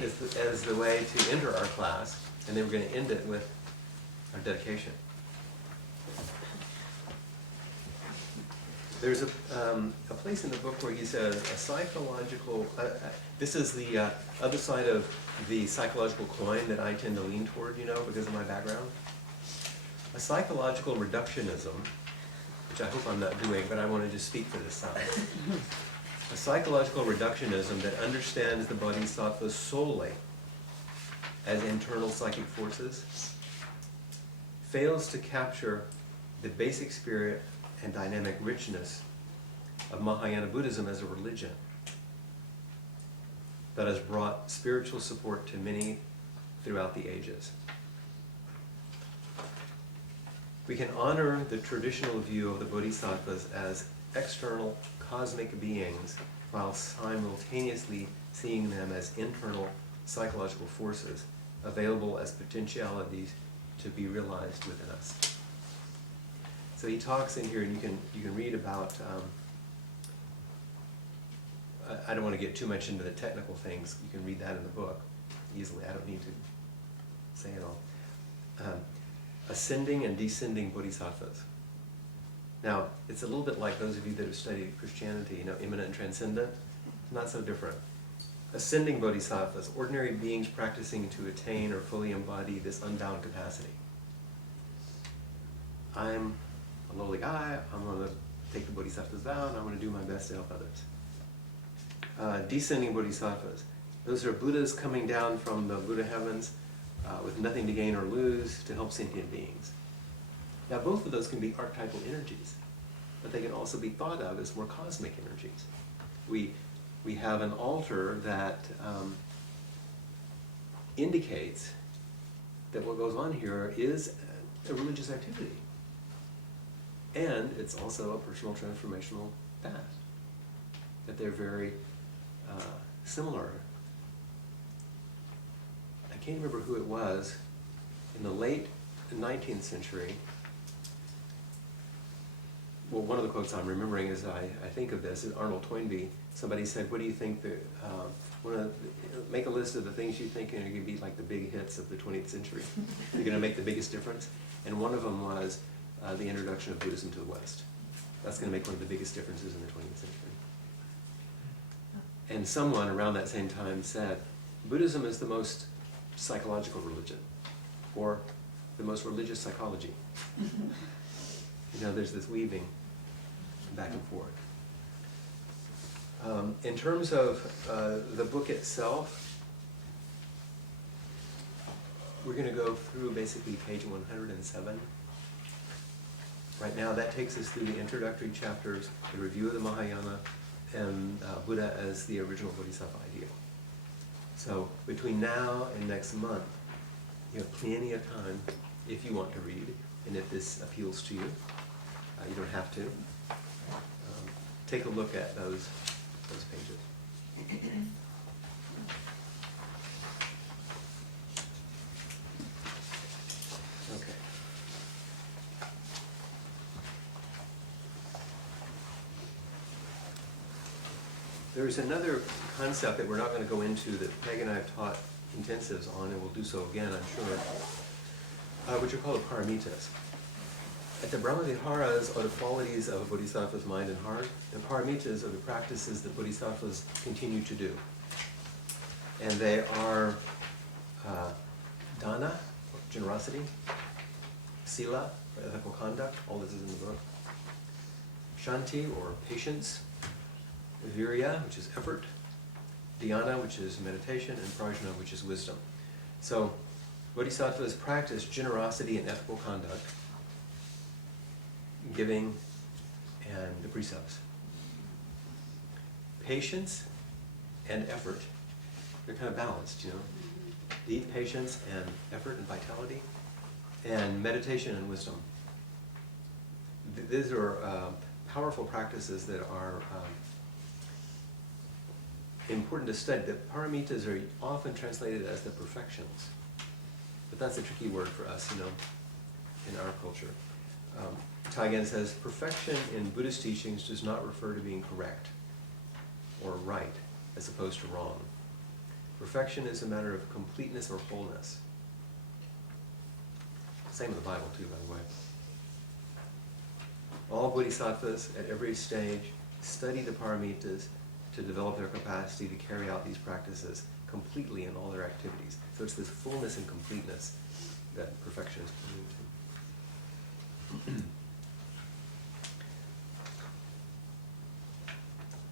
as the way to enter our class, and then we're going to end it with our dedication. There's a place in the book where he says a psychological, this is the other side of the psychological coin that I tend to lean toward, because of my background. A psychological reductionism, which I hope I'm not doing, but I want to just speak for this side. A psychological reductionism that understands the Bodhisattvas solely as internal psychic forces fails to capture the basic spirit and dynamic richness of Mahayana Buddhism as a religion that has brought spiritual support to many throughout the ages. We can honor the traditional view of the Bodhisattvas as external cosmic beings while simultaneously seeing them as internal psychological forces available as potentialities to be realized within us. So he talks in here, and you can read about, I don't want to get too much into the technical things. You can read that in the book easily. I don't need to say it all. Ascending and descending bodhisattvas. Now, it's a little bit like those of you that have studied Christianity, immanent and transcendent. Not so different. Ascending bodhisattvas, ordinary beings practicing to attain or fully embody this unbound capacity. I'm a lowly guy, I'm going to take the Bodhisattva's vow, and I'm going to do my best to help others. Descending bodhisattvas. Those are Buddhas coming down from the Buddha heavens with nothing to gain or lose to help sentient beings. Now, both of those can be archetypal energies, but they can also be thought of as more cosmic energies. We have an altar that indicates that what goes on here is a religious activity. And it's also a personal transformational path. That they're very similar. I can't remember who it was. In the late 19th century, well, one of the quotes I'm remembering as I think of this is Arnold Toynbee. Somebody said, what do you think, make a list of the things you think are going to be like the big hits of the 20th century. You're going to make the biggest difference. And one of them was the introduction of Buddhism to the West. That's going to make one of the biggest differences in the 20th century. And someone around that same time said, Buddhism is the most psychological religion, or the most religious psychology. You know, there's this weaving back and forth. In terms of the book itself, we're going to go through basically page 107. Right now, that takes us through the introductory chapters, the review of the Mahayana, and Buddha as the original Bodhisattva ideal. So between now and next month, you have plenty of time if you want to read, and if this appeals to you. You don't have to. Take a look at those pages. Okay. There's another concept that we're not going to go into that Peg and I have taught intensives on, and we'll do so again, I'm sure, which are called paramitas. At the Brahmaviharas are the qualities of a bodhisattva's mind and heart, and paramitas are the practices that bodhisattvas continue to do. And they are dana, generosity, sila, or ethical conduct, all this is in the book, shanti, or patience, virya, which is effort, dhyana, which is meditation, and prajna, which is wisdom. So bodhisattvas practice generosity and ethical conduct, giving, and the precepts. Patience and effort, they're kind of balanced, you know. Deep patience and effort and vitality, and meditation and wisdom. These are powerful practices that are important to study. The paramitas are often translated as the perfections, but that's a tricky word for us, you know, in our culture. Taigen says, perfection in Buddhist teachings does not refer to being correct or right as opposed to wrong. Perfection is a matter of completeness or wholeness. Same in the Bible too, by the way. All bodhisattvas at every stage study the paramitas to develop their capacity to carry out these practices completely in all their activities. So it's this fullness and completeness that perfection is pointing to.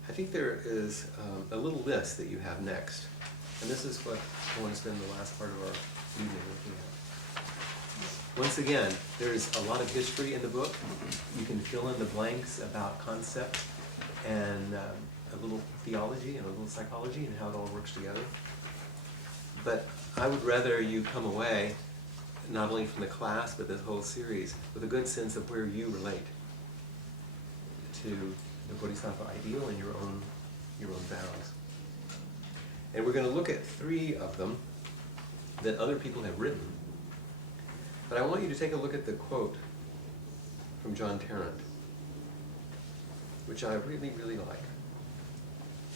I think there is a little list that you have next, and this is what I want to spend the last part of our evening looking at. Once again, there's a lot of history in the book. You can fill in the blanks about concepts and a little theology and a little psychology and how it all works together. But I would rather you come away, not only from the class, but this whole series, with a good sense of where you relate to the Bodhisattva ideal and your own vows. And we're going to look at 3 of them that other people have written. But I want you to take a look at the quote from John Tarrant, which I really, really like.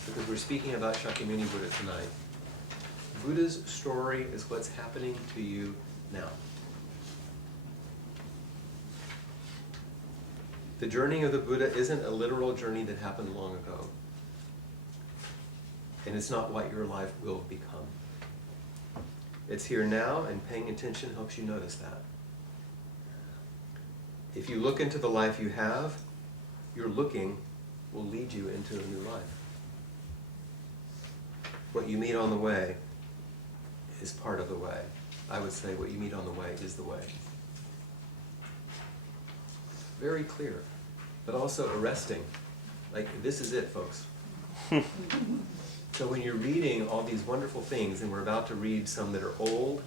Because we're speaking about Shakyamuni Buddha tonight. Buddha's story is what's happening to you now. The journey of the Buddha isn't a literal journey that happened long ago. And it's not what your life will become. It's here now, and paying attention helps you notice that. If you look into the life you have, your looking will lead you into a new life. What you meet on the way is part of the way. I would say what you meet on the way is the way. Very clear, but also arresting. Like, this is it, folks. So when you're reading all these wonderful things, and we're about to read some that are old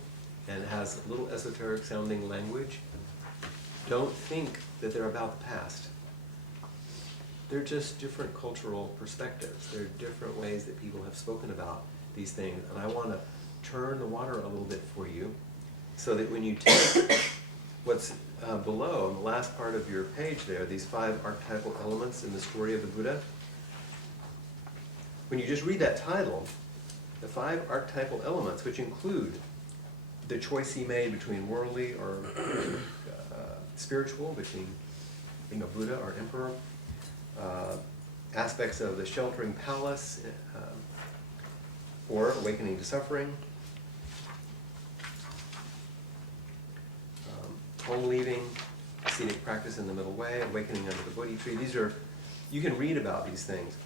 and has a little esoteric sounding language, don't think that they're about the past. They're just different cultural perspectives. They're different ways that people have spoken about these things. And I want to turn the water a little bit for you so that when you take what's below, in the last part of your page there, these 5 archetypal elements in the story of the Buddha. When you just read that title, the 5 archetypal elements, which include the choice he made between worldly or spiritual, between being a Buddha or emperor, aspects of the sheltering palace, or awakening to suffering, home leaving, ascetic practice in the middle way, awakening under the Bodhi tree. These are, you can read about these things,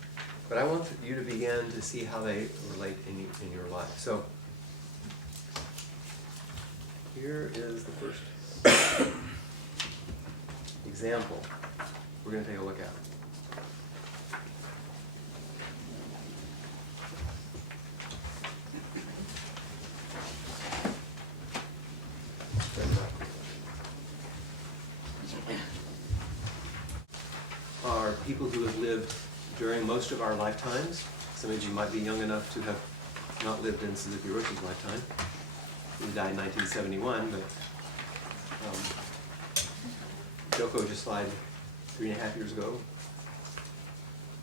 but I want you to begin to see how they relate in your life. So here is the first example we're going to take a look at. Are people who have lived during most of our lifetimes. Some of you might be young enough to have not lived in Suzuki Roshi's lifetime. He died in 1971, but Joko just died 3.5 years ago.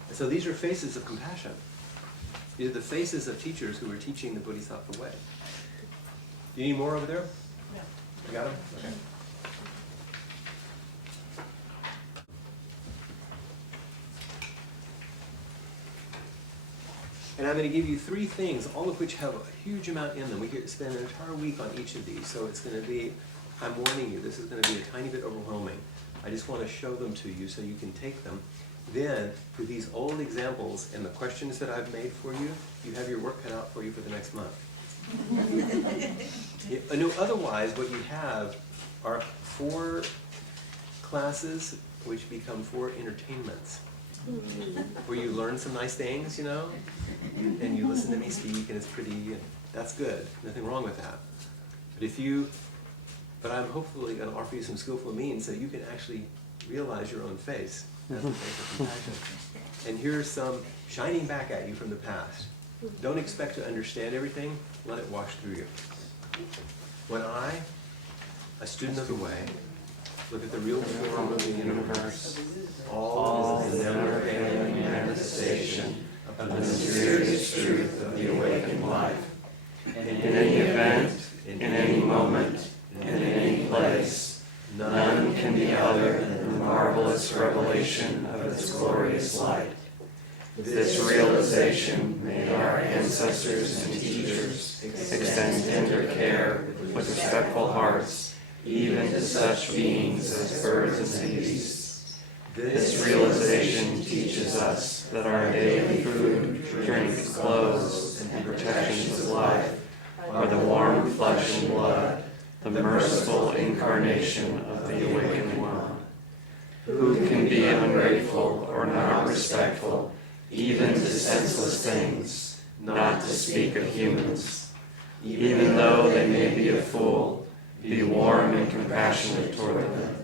And so these are faces of compassion. These are the faces of teachers who are teaching the Bodhisattva way. Do you need more over there? Yeah. You got them? Okay. And I'm going to give you 3 things, all of which have a huge amount in them. We could spend an entire week on each of these, so it's going to be, I'm warning you, this is going to be a tiny bit overwhelming. I just want to show them to you so you can take them. Then, through these old examples and the questions that I've made for you, you have your work cut out for you for the next month. No, otherwise, what you have are 4 classes which become 4 entertainments. Where you learn some nice things, you know, and you listen to me speak, and it's pretty, and that's good. Nothing wrong with that. But I'm hopefully going to offer you some skillful means so you can actually realize your own face as a face of compassion. And here's some shining back at you from the past. Don't expect to understand everything. Let it wash through you. When I, a student of the way, look at the real form of the universe, all is the never-failing manifestation of the mysterious truth of the awakened life. In any event, in any moment, in any place, none can be other than the marvelous revelation of its glorious light. This realization made our ancestors and teachers extend tender care with respectful hearts, even to such beings as birds and beasts. This realization teaches us that our daily food, drink, clothes, and protections of life are the warm flesh and blood, the merciful incarnation of the awakened one. Who can be ungrateful or not respectful, even to senseless things, not to speak of humans? Even though they may be a fool, be warm and compassionate toward them.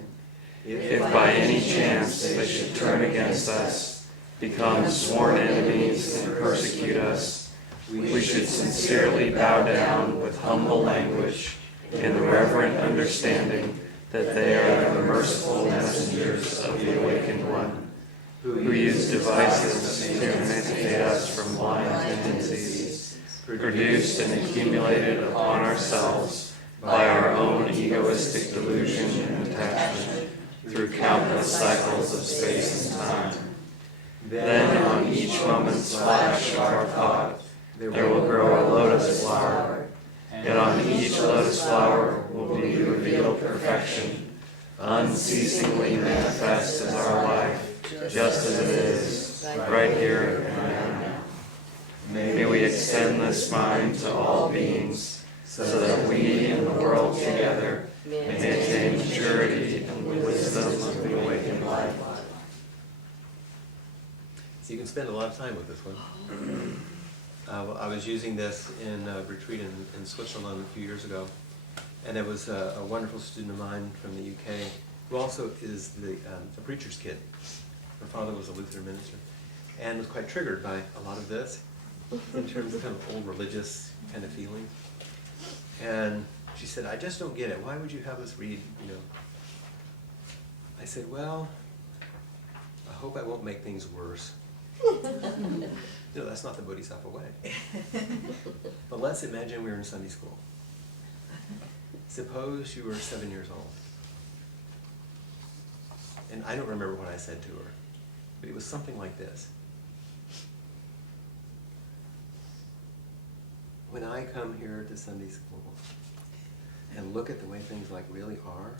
If by any chance they should turn against us, become sworn enemies and persecute us, we should sincerely bow down with humble language in the reverent understanding that they are the merciful messengers of the awakened one, who use devices to emancipate us from blind tendencies, produced and accumulated upon ourselves by our own egoistic delusion and attachment through countless cycles of space and time. Then on each moment's flash of our thought, there will grow a lotus flower, and on each lotus flower will be revealed perfection, unceasingly manifest as our life, just as it is, right here and now. May we extend this mind to all beings, so that we and the world together may attain maturity and wisdom of the awakened life. So you can spend a lot of time with this one. I was using this in a retreat in Switzerland a few years ago, and it was a wonderful student of mine from the UK, who also is a preacher's kid. Her father was a Lutheran minister, and was quite triggered by a lot of this, in terms of kind of old religious kind of feeling. And she said, I just don't get it. Why would you have us read, I said, well, I hope I won't make things worse. No, that's not the Bodhisattva way. But let's imagine we were in Sunday school. Suppose you were 7 years old. And I don't remember what I said to her, but it was something like this. When I come here to Sunday school and look at the way things like really are,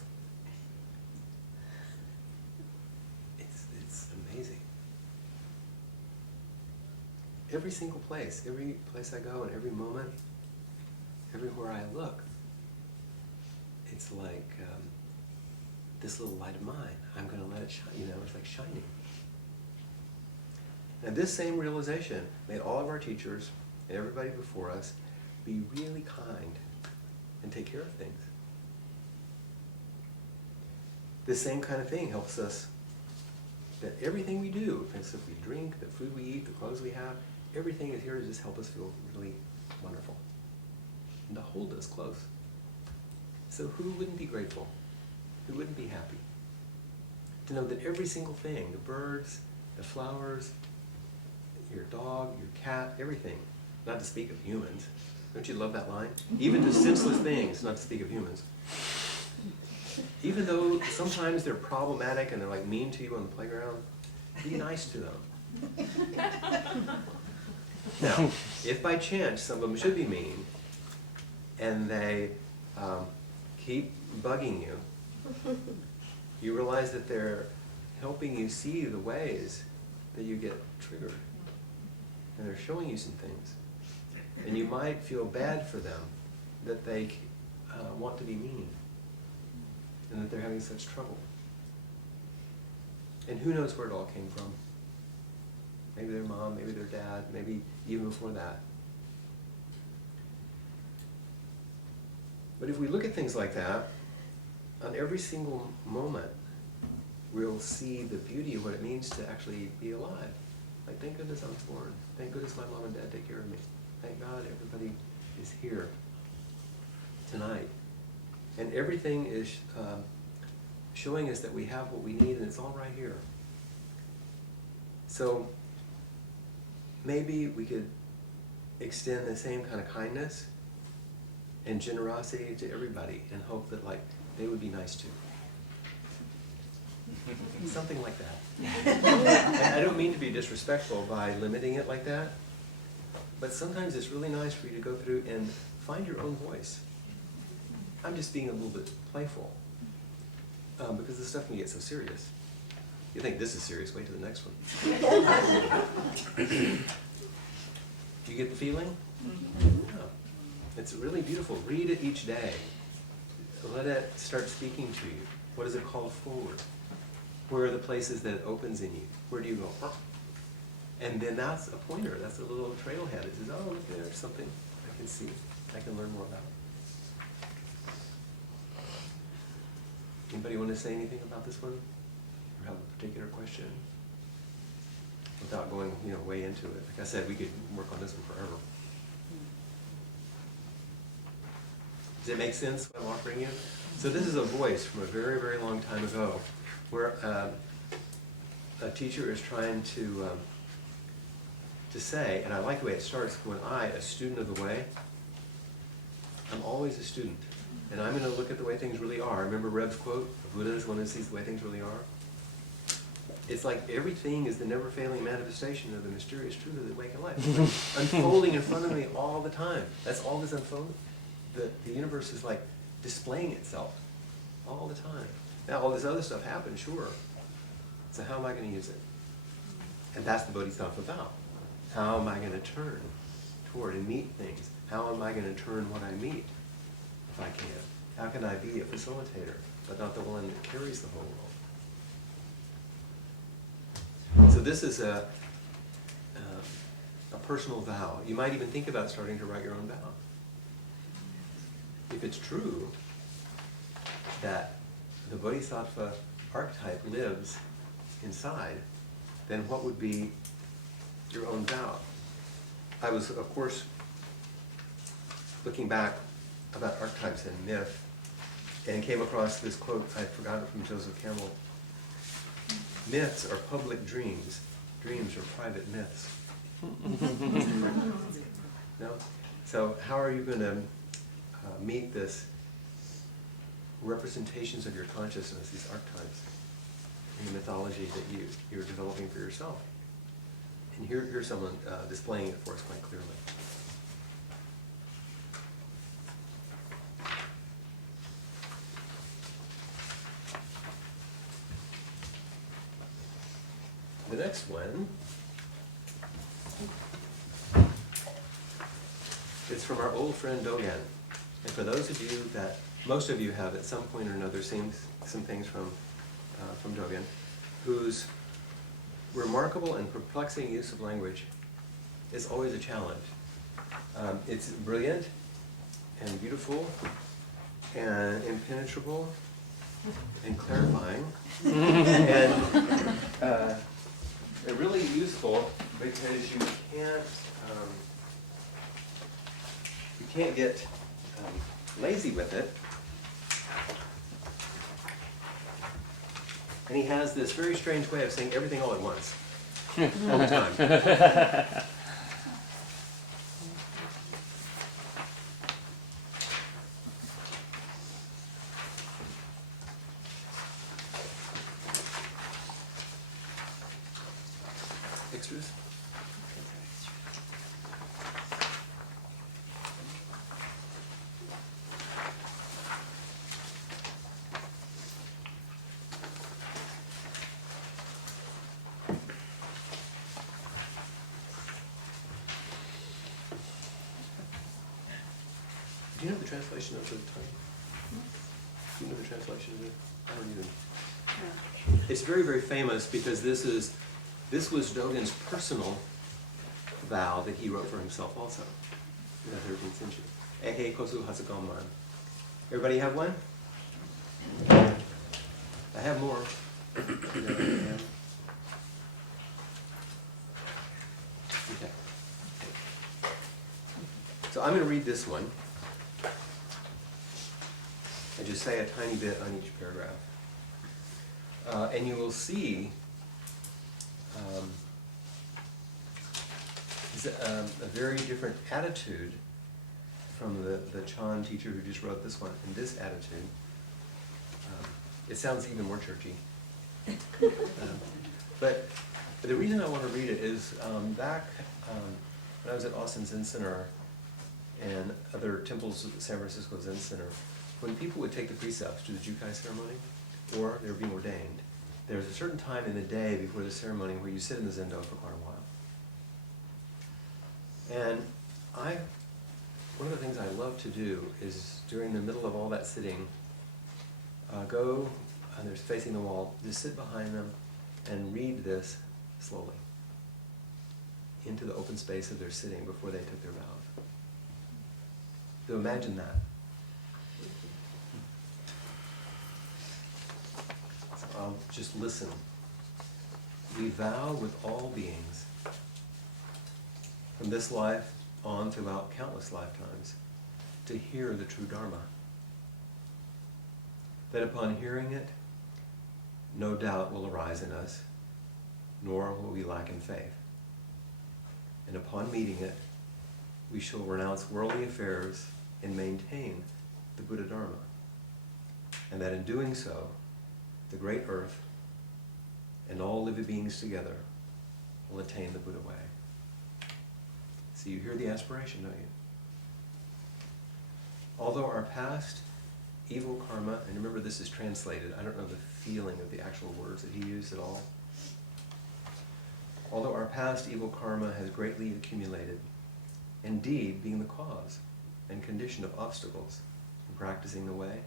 it's amazing. Every single place I go, and every moment, everywhere I look, it's like this little light of mine. I'm going to let it shine. You know, it's like shining. And this same realization made all of our teachers and everybody before us be really kind and take care of things. This same kind of thing helps us, that everything we do, for instance, if we drink, the food we eat, the clothes we have, everything is here to just help us feel really wonderful and to hold us close. So who wouldn't be grateful? Who wouldn't be happy? To know that every single thing, the birds, the flowers, your dog, your cat, everything, not to speak of humans. Don't you love that line? Even the senseless things, not to speak of humans. Even though sometimes they're problematic and they're like mean to you on the playground, be nice to them. Now, if by chance some of them should be mean, and they keep bugging you, you realize that they're helping you see the ways that you get triggered. And they're showing you some things. And you might feel bad for them that they want to be mean and that they're having such trouble. And who knows where it all came from. Maybe their mom, maybe their dad, maybe even before that. But if we look at things like that, on every single moment, we'll see the beauty of what it means to actually be alive. Like, thank goodness I was born. Thank goodness my mom and dad take care of me. Thank God everybody is here tonight. And everything is showing us that we have what we need, and it's all right here. So maybe we could extend the same kind of kindness and generosity to everybody and hope that, like, they would be nice too. Something like that. And I don't mean to be disrespectful by limiting it like that, but sometimes it's really nice for you to go through and find your own voice. I'm just being a little bit playful, because this stuff can get so serious. You think this is serious, wait till the next one. Do you get the feeling? Yeah. It's really beautiful. Read it each day. Let it start speaking to you. What does it call forward? Where are the places that it opens in you? Where do you go? And then that's a pointer. That's a little trailhead. It says, oh, look, there's something I can see. I can learn more about. Anybody want to say anything about this one? Or have a particular question? Without going, way into it. Like I said, we could work on this one forever. Does it make sense what I'm offering you? So this is a voice from a very, very long time ago, where a teacher is trying to say, and I like the way it starts, when I, a student of the way, I'm always a student. And I'm going to look at the way things really are. Remember Reb's quote, the Buddha is one who sees the way things really are? It's like everything is the never-failing manifestation of the mysterious truth of the awakened life. It's like unfolding in front of me all the time. That's all that's unfolding. The universe is like displaying itself all the time. Now all this other stuff happens, sure. So how am I going to use it? And that's the Bodhisattva vow. How am I going to turn toward and meet things? How am I going to turn what I meet if I can? How can I be a facilitator, but not the one that carries the whole world? So this is a personal vow. You might even think about starting to write your own vow. If it's true that the Bodhisattva archetype lives inside, then what would be your own vow? I was, of course, looking back about archetypes and myth, and came across this quote, I forgot it, from Joseph Campbell, Myths are public dreams. Dreams are private myths. No? So how are you going to meet this representations of your consciousness, these archetypes, in the mythology that you're developing for yourself? And here's someone displaying it for us quite clearly. The next one is from our old friend Dogen. And for those of you that, most of you have at some point or another seen some things from Dogen, whose remarkable and perplexing use of language is always a challenge. It's brilliant and beautiful and impenetrable and clarifying and really useful because you can't get lazy with it. And he has this very strange way of saying everything all at once, all the time. Extras? Do you know the translation of the title? Do you know the translation of it? I don't even. It's very, very famous because this was Dogen's personal vow that he wrote for himself also in the 13th century. Ehe kosu hasagonman. Everybody have one? I have more. Okay. So I'm going to read this one. I just say a tiny bit on each paragraph. And you will see a very different attitude from the Chan teacher who just wrote this one. And this attitude, it sounds even more churchy. But the reason I want to read it is back when I was at Austin Zen Center and other temples at the San Francisco Zen Center, when people would take the precepts to the Jukai ceremony, or they were being ordained, there was a certain time in the day before the ceremony where you sit in the Zendo for quite a while. And one of the things I love to do is during the middle of all that sitting, go, and they're facing the wall, just sit behind them and read this slowly into the open space of their sitting before they took their vows. So imagine that. So I'll just listen. We vow with all beings, from this life on throughout countless lifetimes, to hear the true Dharma. That upon hearing it, no doubt will arise in us, nor will we lack in faith. And upon meeting it, we shall renounce worldly affairs and maintain the Buddha Dharma. And that in doing so, the great earth and all living beings together will attain the Buddha way. So you hear the aspiration, don't you? Although our past evil karma, and remember this is translated, I don't know the feeling of the actual words that he used at all. Although our past evil karma has greatly accumulated, indeed being the cause and condition of obstacles in practicing the way,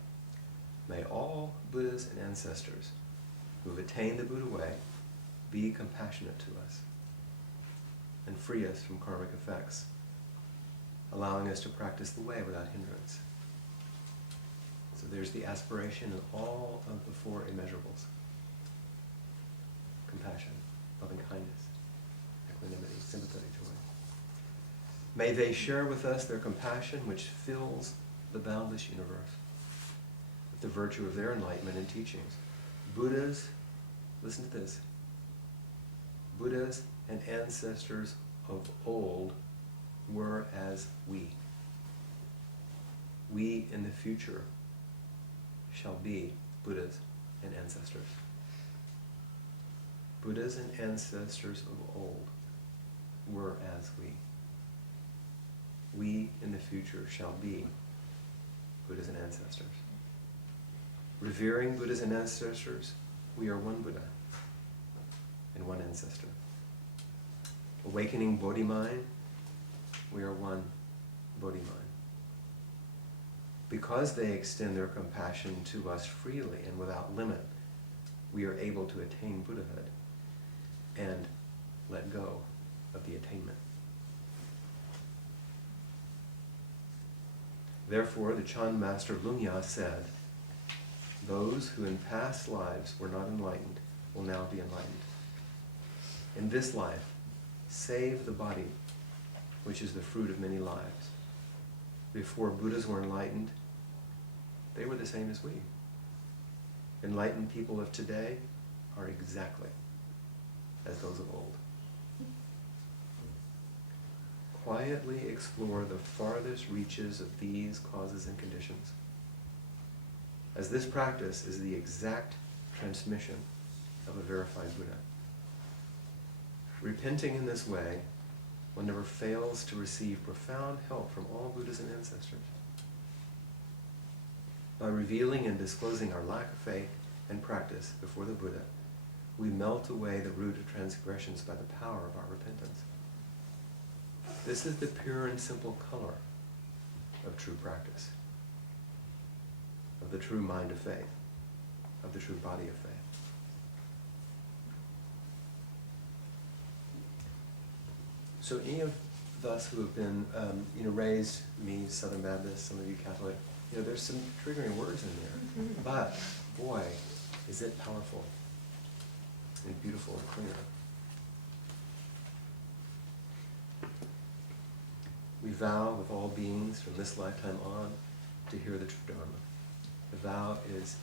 may all Buddhas and ancestors who have attained the Buddha way be compassionate to us and free us from karmic effects, allowing us to practice the way without hindrance. So there's the aspiration in all of the four immeasurables. Compassion, loving kindness, equanimity, sympathetic joy. May they share with us their compassion which fills the boundless universe with the virtue of their enlightenment and teachings. Buddhas, listen to this, Buddhas and ancestors of old were as we. We in the future shall be Buddhas and ancestors. Buddhas and ancestors of old were as we. We in the future shall be Buddhas and ancestors. Revering Buddhas and ancestors, we are one Buddha and one ancestor. Awakening Bodhi mind, we are one Bodhi mind. Because they extend their compassion to us freely and without limit, we are able to attain Buddhahood and let go of the attainment. Therefore, the Chan master Lumya said, those who in past lives were not enlightened will now be enlightened. In this life, save the body, which is the fruit of many lives. Before Buddhas were enlightened, they were the same as we. Enlightened people of today are exactly as those of old. Quietly explore the farthest reaches of these causes and conditions, as this practice is the exact transmission of a verified Buddha. Repenting in this way, one never fails to receive profound help from all Buddhas and ancestors. By revealing and disclosing our lack of faith and practice before the Buddha, we melt away the root of transgressions by the power of our repentance. This is the pure and simple color of true practice, of the true mind of faith, of the true body of faith. So any of us who have been, raised, me, Southern Baptist, some of you Catholic, there's some triggering words in there. But, boy, is it powerful and beautiful and clear. We vow with all beings from this lifetime on to hear the true Dharma. The vow is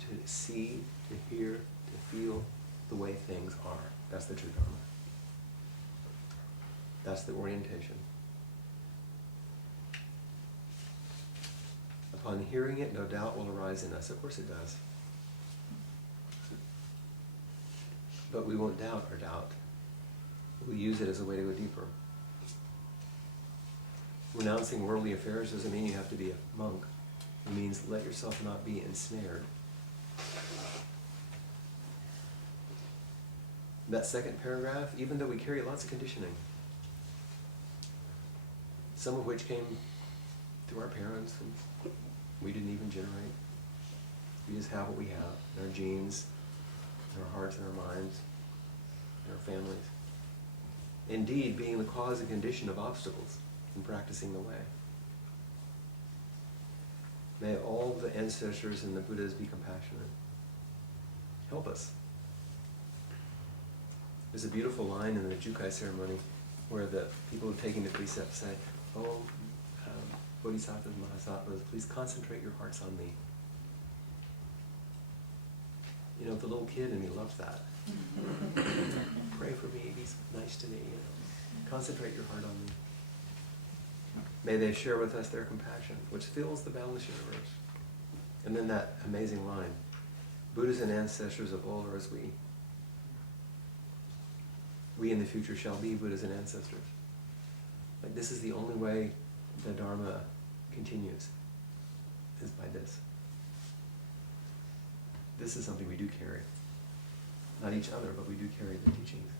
to see, to hear, to feel the way things are. That's the true Dharma. That's the orientation. Upon hearing it, no doubt will arise in us. Of course it does. But we won't doubt our doubt. We'll use it as a way to go deeper. Renouncing worldly affairs doesn't mean you have to be a monk. It means let yourself not be ensnared. That second paragraph, even though we carry lots of conditioning, some of which came through our parents and we didn't even generate. We just have what we have in our genes, in our hearts and our minds, in our families. Indeed, being the cause and condition of obstacles in practicing the way. May all the ancestors and the Buddhas be compassionate. Help us. There's a beautiful line in the Jukai ceremony where the people who are taking the precepts say, "Oh, Bodhisattvas, Bodhisattvas, please concentrate your hearts on me." The little kid in me loves that. Pray for me, be nice to me. Concentrate your heart on me. May they share with us their compassion, which fills the boundless universe. And then that amazing line, Buddhas and ancestors of old are as we. We in the future shall be Buddhas and ancestors. Like, this is the only way the Dharma continues, is by this. This is something we do carry. Not each other, but we do carry the teachings.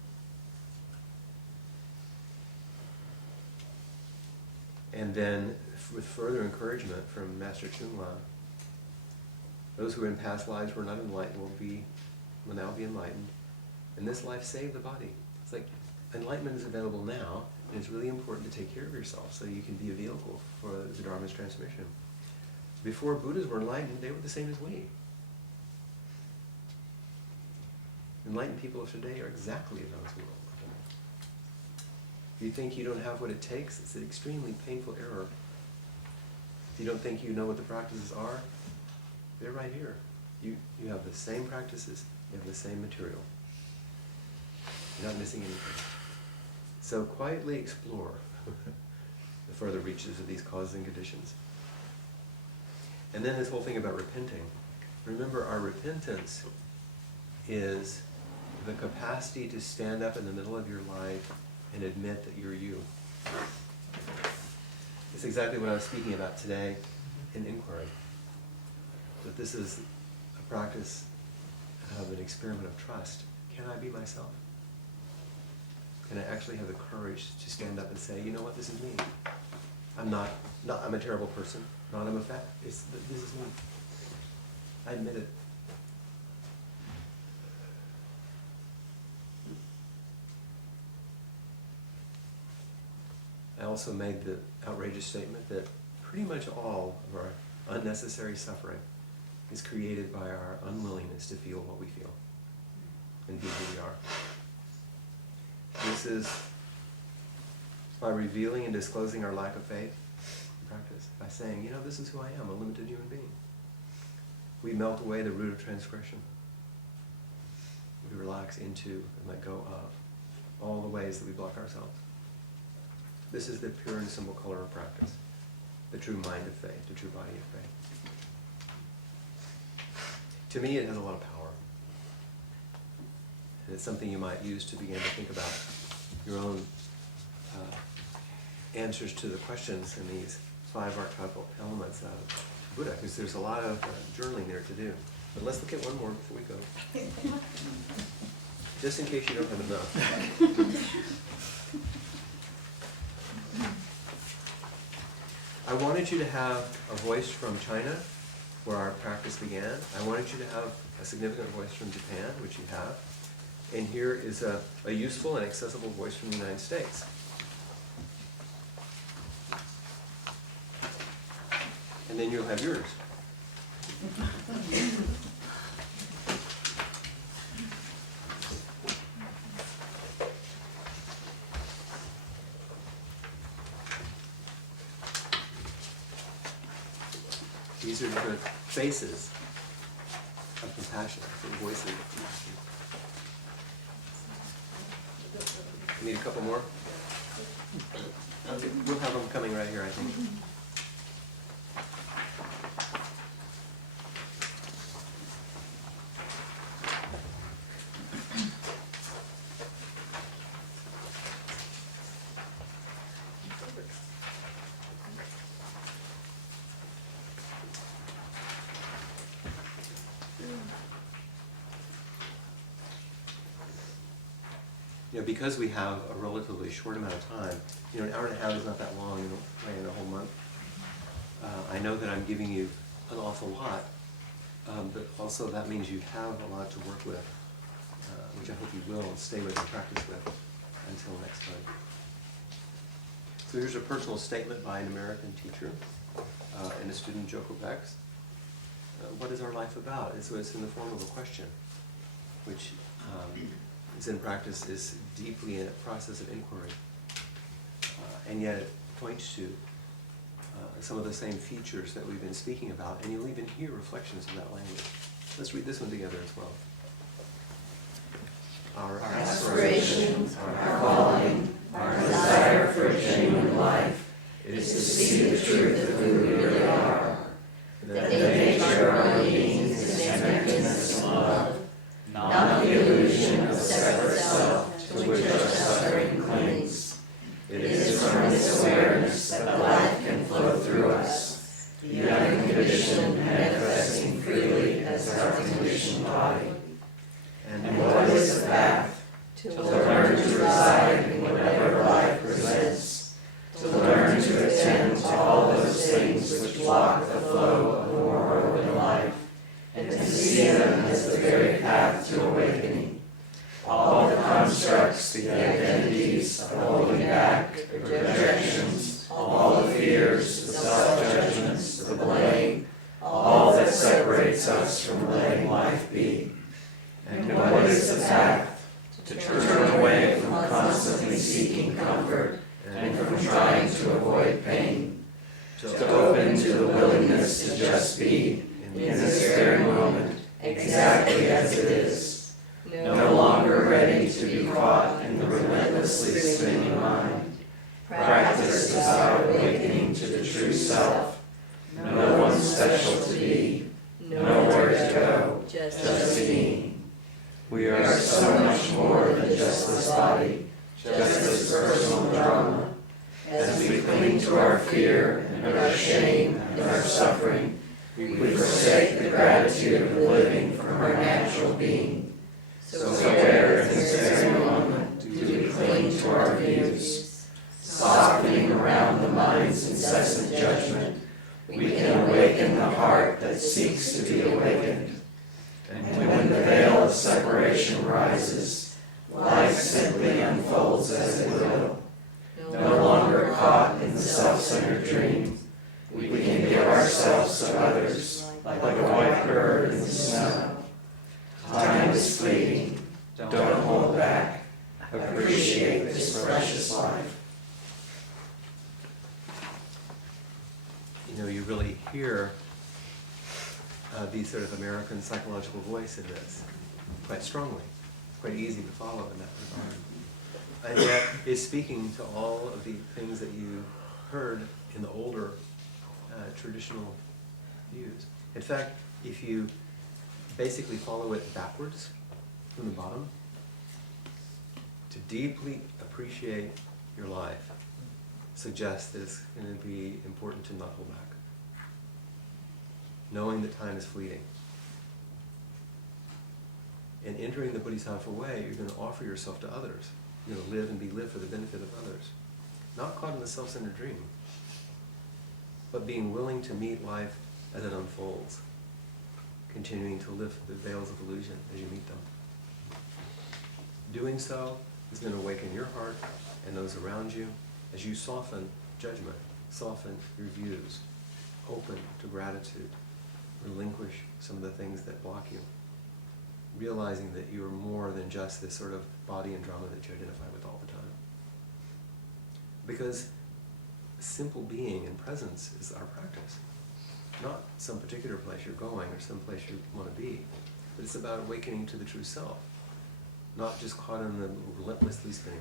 And then, with further encouragement from Master Chungla, those who in past lives were not enlightened will now be enlightened. In this life, save the body. It's like enlightenment is available now, and it's really important to take care of yourself so you can be a vehicle for the Dharma's transmission. Before Buddhas were enlightened, they were the same as we. Enlightened people of today are exactly those who are. If you think you don't have what it takes, it's an extremely painful error. If you don't think you know what the practices are, they're right here. You have the same practices, you have the same material. You're not missing anything. So quietly explore the further reaches of these causes and conditions. And then this whole thing about repenting. Remember, our repentance is the capacity to stand up in the middle of your life and admit that you're you. It's exactly what I was speaking about today in inquiry. That this is a practice of an experiment of trust. Can I be myself? Can I actually have the courage to stand up and say, you know what, this is me. I'm a terrible person. Not I'm a fat. This is me. I admit it. I also made the outrageous statement that pretty much all of our unnecessary suffering is created by our unwillingness to feel what we feel and be who we are. This is by revealing and disclosing our lack of faith in practice, by saying, you know, this is who I am, a limited human being. We melt away the root of transgression. We relax into and let go of all the ways that we block ourselves. This is the pure and simple color of practice, the true mind of faith, the true body of faith. To me, it has a lot of power. And it's something you might use to begin to think about your own answers to the questions in these 5 archetypal elements of Buddha, because there's a lot of journaling there to do. But let's look at one more before we go. Just in case you don't have enough. I wanted you to have a voice from China, where our practice began. I wanted you to have a significant voice from Japan, which you have. And here is a useful and accessible voice from the United States. And then you'll have yours. These are different faces of compassion, different voices of compassion. You need a couple more? Okay, we'll have them coming right here, I think. You know, because we have a relatively short amount of time, you know, an hour and a half is not that long in a whole month. I know that I'm giving you an awful lot, but also that means you have a lot to work with, which I hope you will stay with and practice with until next time. So here's a personal statement by an American teacher and a student, Joko Bex. What is our life about? So it's in the form of a question, which Zen practice is deeply in a process of inquiry, and yet it points to some of the same features that we've been speaking about, and you'll even hear reflections of that language. Let's read this one together as well. Our aspirations, our calling, our desire for a genuine life is to see the truth of who we really are, that the nature of our beings is emptiness and love, not the illusion of separate self to which our suffering clings. It is from this awareness that life can flow through us, the unconditioned manifesting freely as our conditioned body. And what is the path? To learn to reside in whatever life presents, to learn to attend to all those things which block the flow of a more open life, and to see them as the very path to awakening. All the constructs, the identities, the holding back, the projections, all the fears, the self-judgments, the blame, all that separates us from letting life be. And what is the path? To turn away from constantly seeking comfort and from trying to avoid pain, to open to the willingness to just be in this very moment, exactly as it is, no longer ready to be caught body, just as personal drama. As we cling to our fear and our shame and our suffering, we forsake the gratitude of living from our natural being. So where in this very moment do we cling to our views, softening around the mind's incessant judgment, we can awaken the heart that seeks to be awakened. And when the veil of separation rises, life simply unfolds as it will. No longer caught in the self-centered dream, we can give ourselves to others like a white bird in the snow. Time is fleeting. Don't hold back. Appreciate this precious life. You know, you really hear the sort of American psychological voice in this quite strongly, quite easy to follow in that regard. And yet it's speaking to all of the things that you heard in the older traditional views. In fact, if you basically follow it backwards from the bottom, to deeply appreciate your life suggests that it's going to be important to not hold back. Knowing that time is fleeting. In entering the Bodhisattva way, you're going to offer yourself to others. You're going to live and be lived for the benefit of others. Not caught in the self-centered dream, but being willing to meet life as it unfolds, continuing to lift the veils of illusion as you meet them. Doing so is going to awaken your heart and those around you as you soften judgment, soften your views, open to gratitude, relinquish some of the things that block you, realizing that you are more than just this sort of body and drama that you identify with all the time. Because simple being and presence is our practice, not some particular place you're going or some place you want to be, but it's about awakening to the true self, not just caught in the relentlessly spinning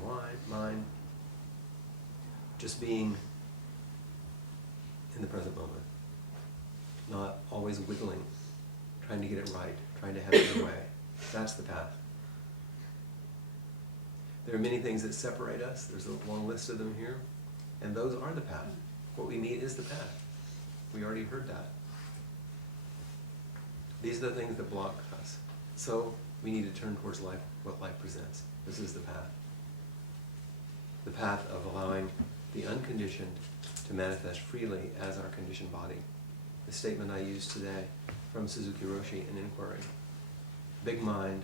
mind, just being in the present moment, not always wiggling, trying to get it right, trying to have it your way. That's the path. There are many things that separate us. There's a long list of them here. And those are the path. What we meet is the path. We already heard that. These are the things that block us. So we need to turn towards life, what life presents. This is the path. The path of allowing the unconditioned to manifest freely as our conditioned body. The statement I used today from Suzuki Roshi in Inquiry. Big mind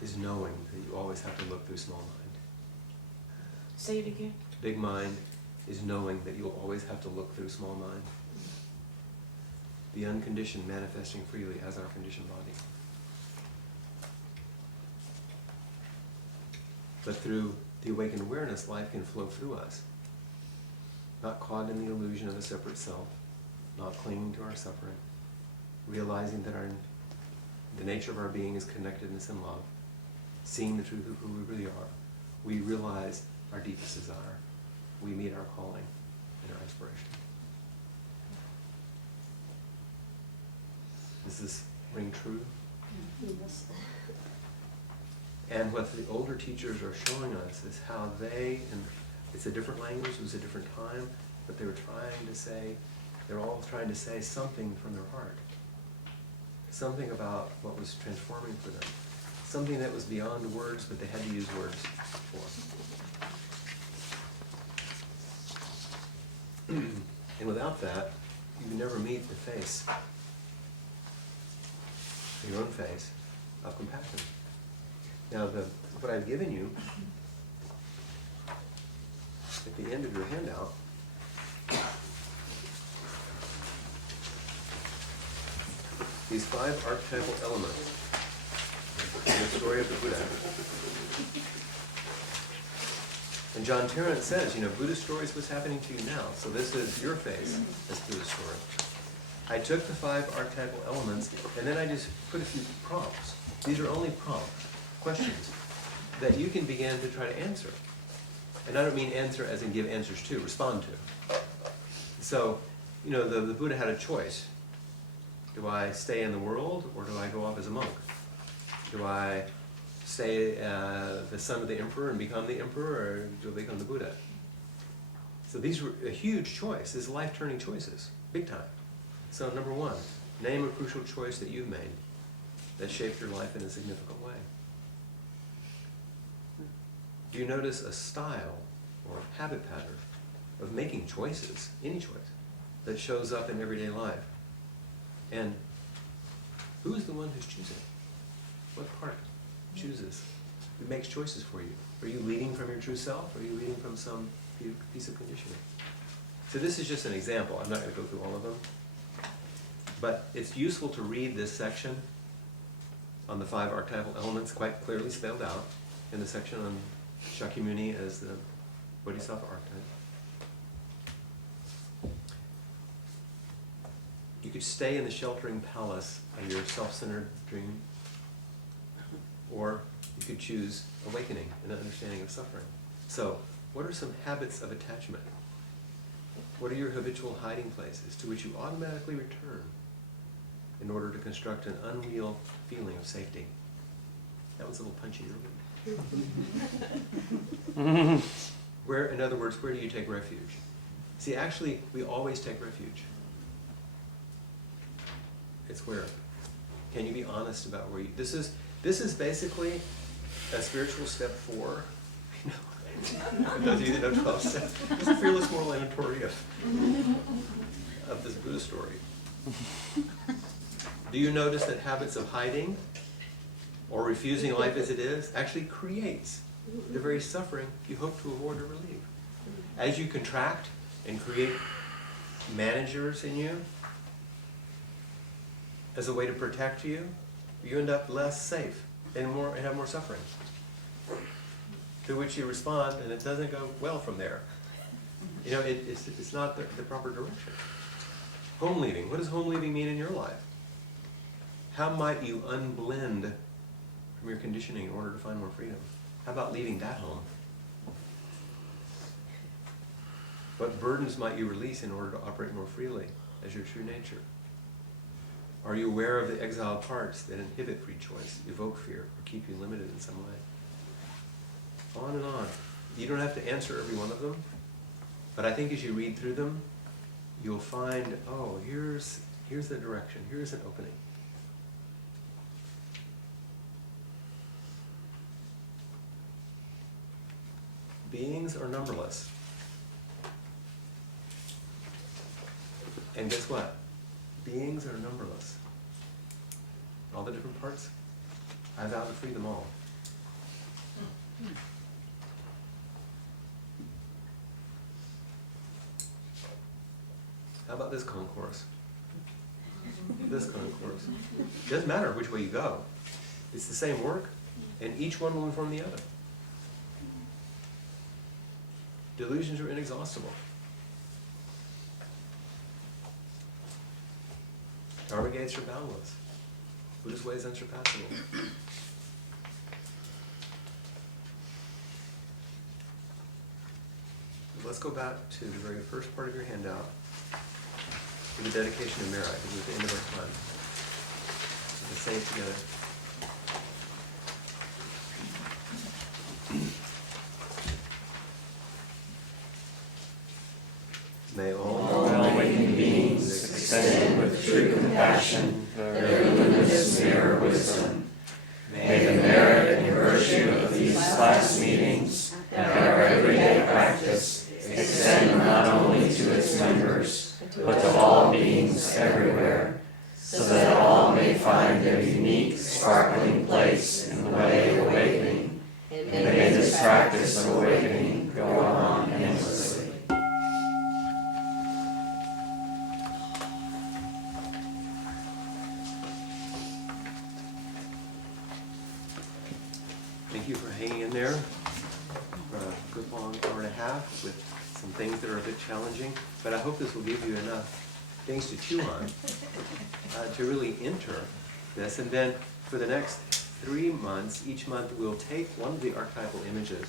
is knowing that you always have to look through small mind. Say it again. Big mind is knowing that you'll always have to look through small mind. The unconditioned manifesting freely as our conditioned body. But through the awakened awareness, life can flow through us. Not caught in the illusion of a separate self, not clinging to our suffering, realizing that the nature of our being is connectedness and love, seeing the truth of who we really are. We realize our deepest desire. We meet our calling and our inspiration. Does this ring true? Yes. And what the older teachers are showing us is how they, and it's a different language, it was a different time, but they're all trying to say something from their heart. Something about what was transforming for them. Something that was beyond words, but they had to use words for. And without that, you never meet the face, your own face, of compassion. Now, what I've given you at the end of your handout these 5 archetypal elements in the story of the Buddha. And John Tarrant says, Buddha's story is what's happening to you now. So this is your face as Buddha's story. I took the 5 archetypal elements, and then I just put a few prompts. These are only prompts, questions, that you can begin to try to answer. And I don't mean answer as in give answers to, respond to. So, the Buddha had a choice. Do I stay in the world, or do I go off as a monk? Do I stay the son of the emperor and become the emperor, or you'll become the Buddha. So these were a huge choice. These life-turning choices, big time. So number one, name a crucial choice that you've made that shaped your life in a significant way. Do you notice a style or habit pattern of making choices, any choice, that shows up in everyday life? And who is the one who's choosing? What part chooses? Who makes choices for you? Are you leading from your true self, or are you leading from some piece of conditioning? So this is just an example. I'm not going to go through all of them. But it's useful to read this section on the 5 archetypal elements quite clearly spelled out in the section on Shakyamuni as the Bodhisattva archetype. You could stay in the sheltering palace of your self-centered dream, or you could choose awakening and an understanding of suffering. So, what are some habits of attachment? What are your habitual hiding places to which you automatically return in order to construct an unreal feeling of safety? That was a little punchy, isn't it? Where, in other words, where do you take refuge? See, actually, we always take refuge. It's where? Can you be honest about where you... This is basically a spiritual step 4. Those of you that know 12 steps. It's a fearless moral inventory of this Buddha story. Do you notice that habits of hiding or refusing life as it is actually creates the very suffering you hope to avoid or relieve? As you contract and create managers in you as a way to protect you, you end up less safe and have more suffering. To which you respond, and it doesn't go well from there. You know, it's not the proper direction. Home leaving. What does home leaving mean in your life? How might you unblend from your conditioning in order to find more freedom? How about leaving that home? What burdens might you release in order to operate more freely as your true nature? Are you aware of the exiled parts that inhibit free choice, evoke fear, or keep you limited in some way? On and on. You don't have to answer every one of them, but I think as you read through them, you'll find, oh, here's the direction, here's an opening. Beings are numberless. And guess what? Beings are numberless. All the different parts, I vow to free them all. How about this concourse? This concourse. It doesn't matter which way you go. It's the same work, and each one will inform the other. Delusions are inexhaustible. Dharma gates are boundless. Buddha's way is unsurpassable. Let's go back to the very first part of your handout, to the dedication of merit. This is the end of our time. So let's say it together. May all awakening beings extend with true compassion their luminous mirror wisdom. May the merit and virtue of these class meetings and our everyday practice extend not only to its members, but to all beings everywhere, so that all may find their unique, sparkling place in the way of awakening, and may this practice of awakening go on endlessly. Thank you for hanging in there for a good long hour and a half with some things that are a bit challenging, but I hope this will give you enough things to chew on to really enter this. And then for the next 3 months, each month we'll take one of the archetypal images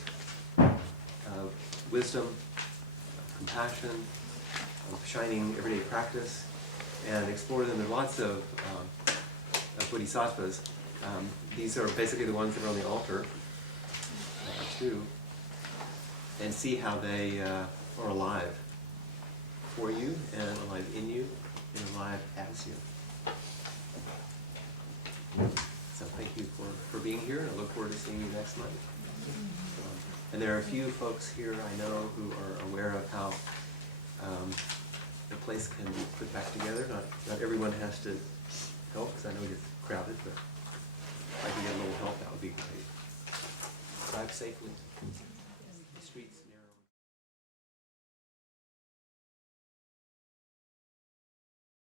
of wisdom, of compassion, of shining everyday practice, and explore them. There are lots of bodhisattvas These are basically the ones that are on the altar, too. And see how they are alive for you, and alive in you, and alive as you. So thank you for being here, and I look forward to seeing you next month. And there are a few folks here I know who are aware of how the place can be put back together. Not everyone has to help, because I know it gets crowded, but if I can get a little help, that would be great. Drive safely.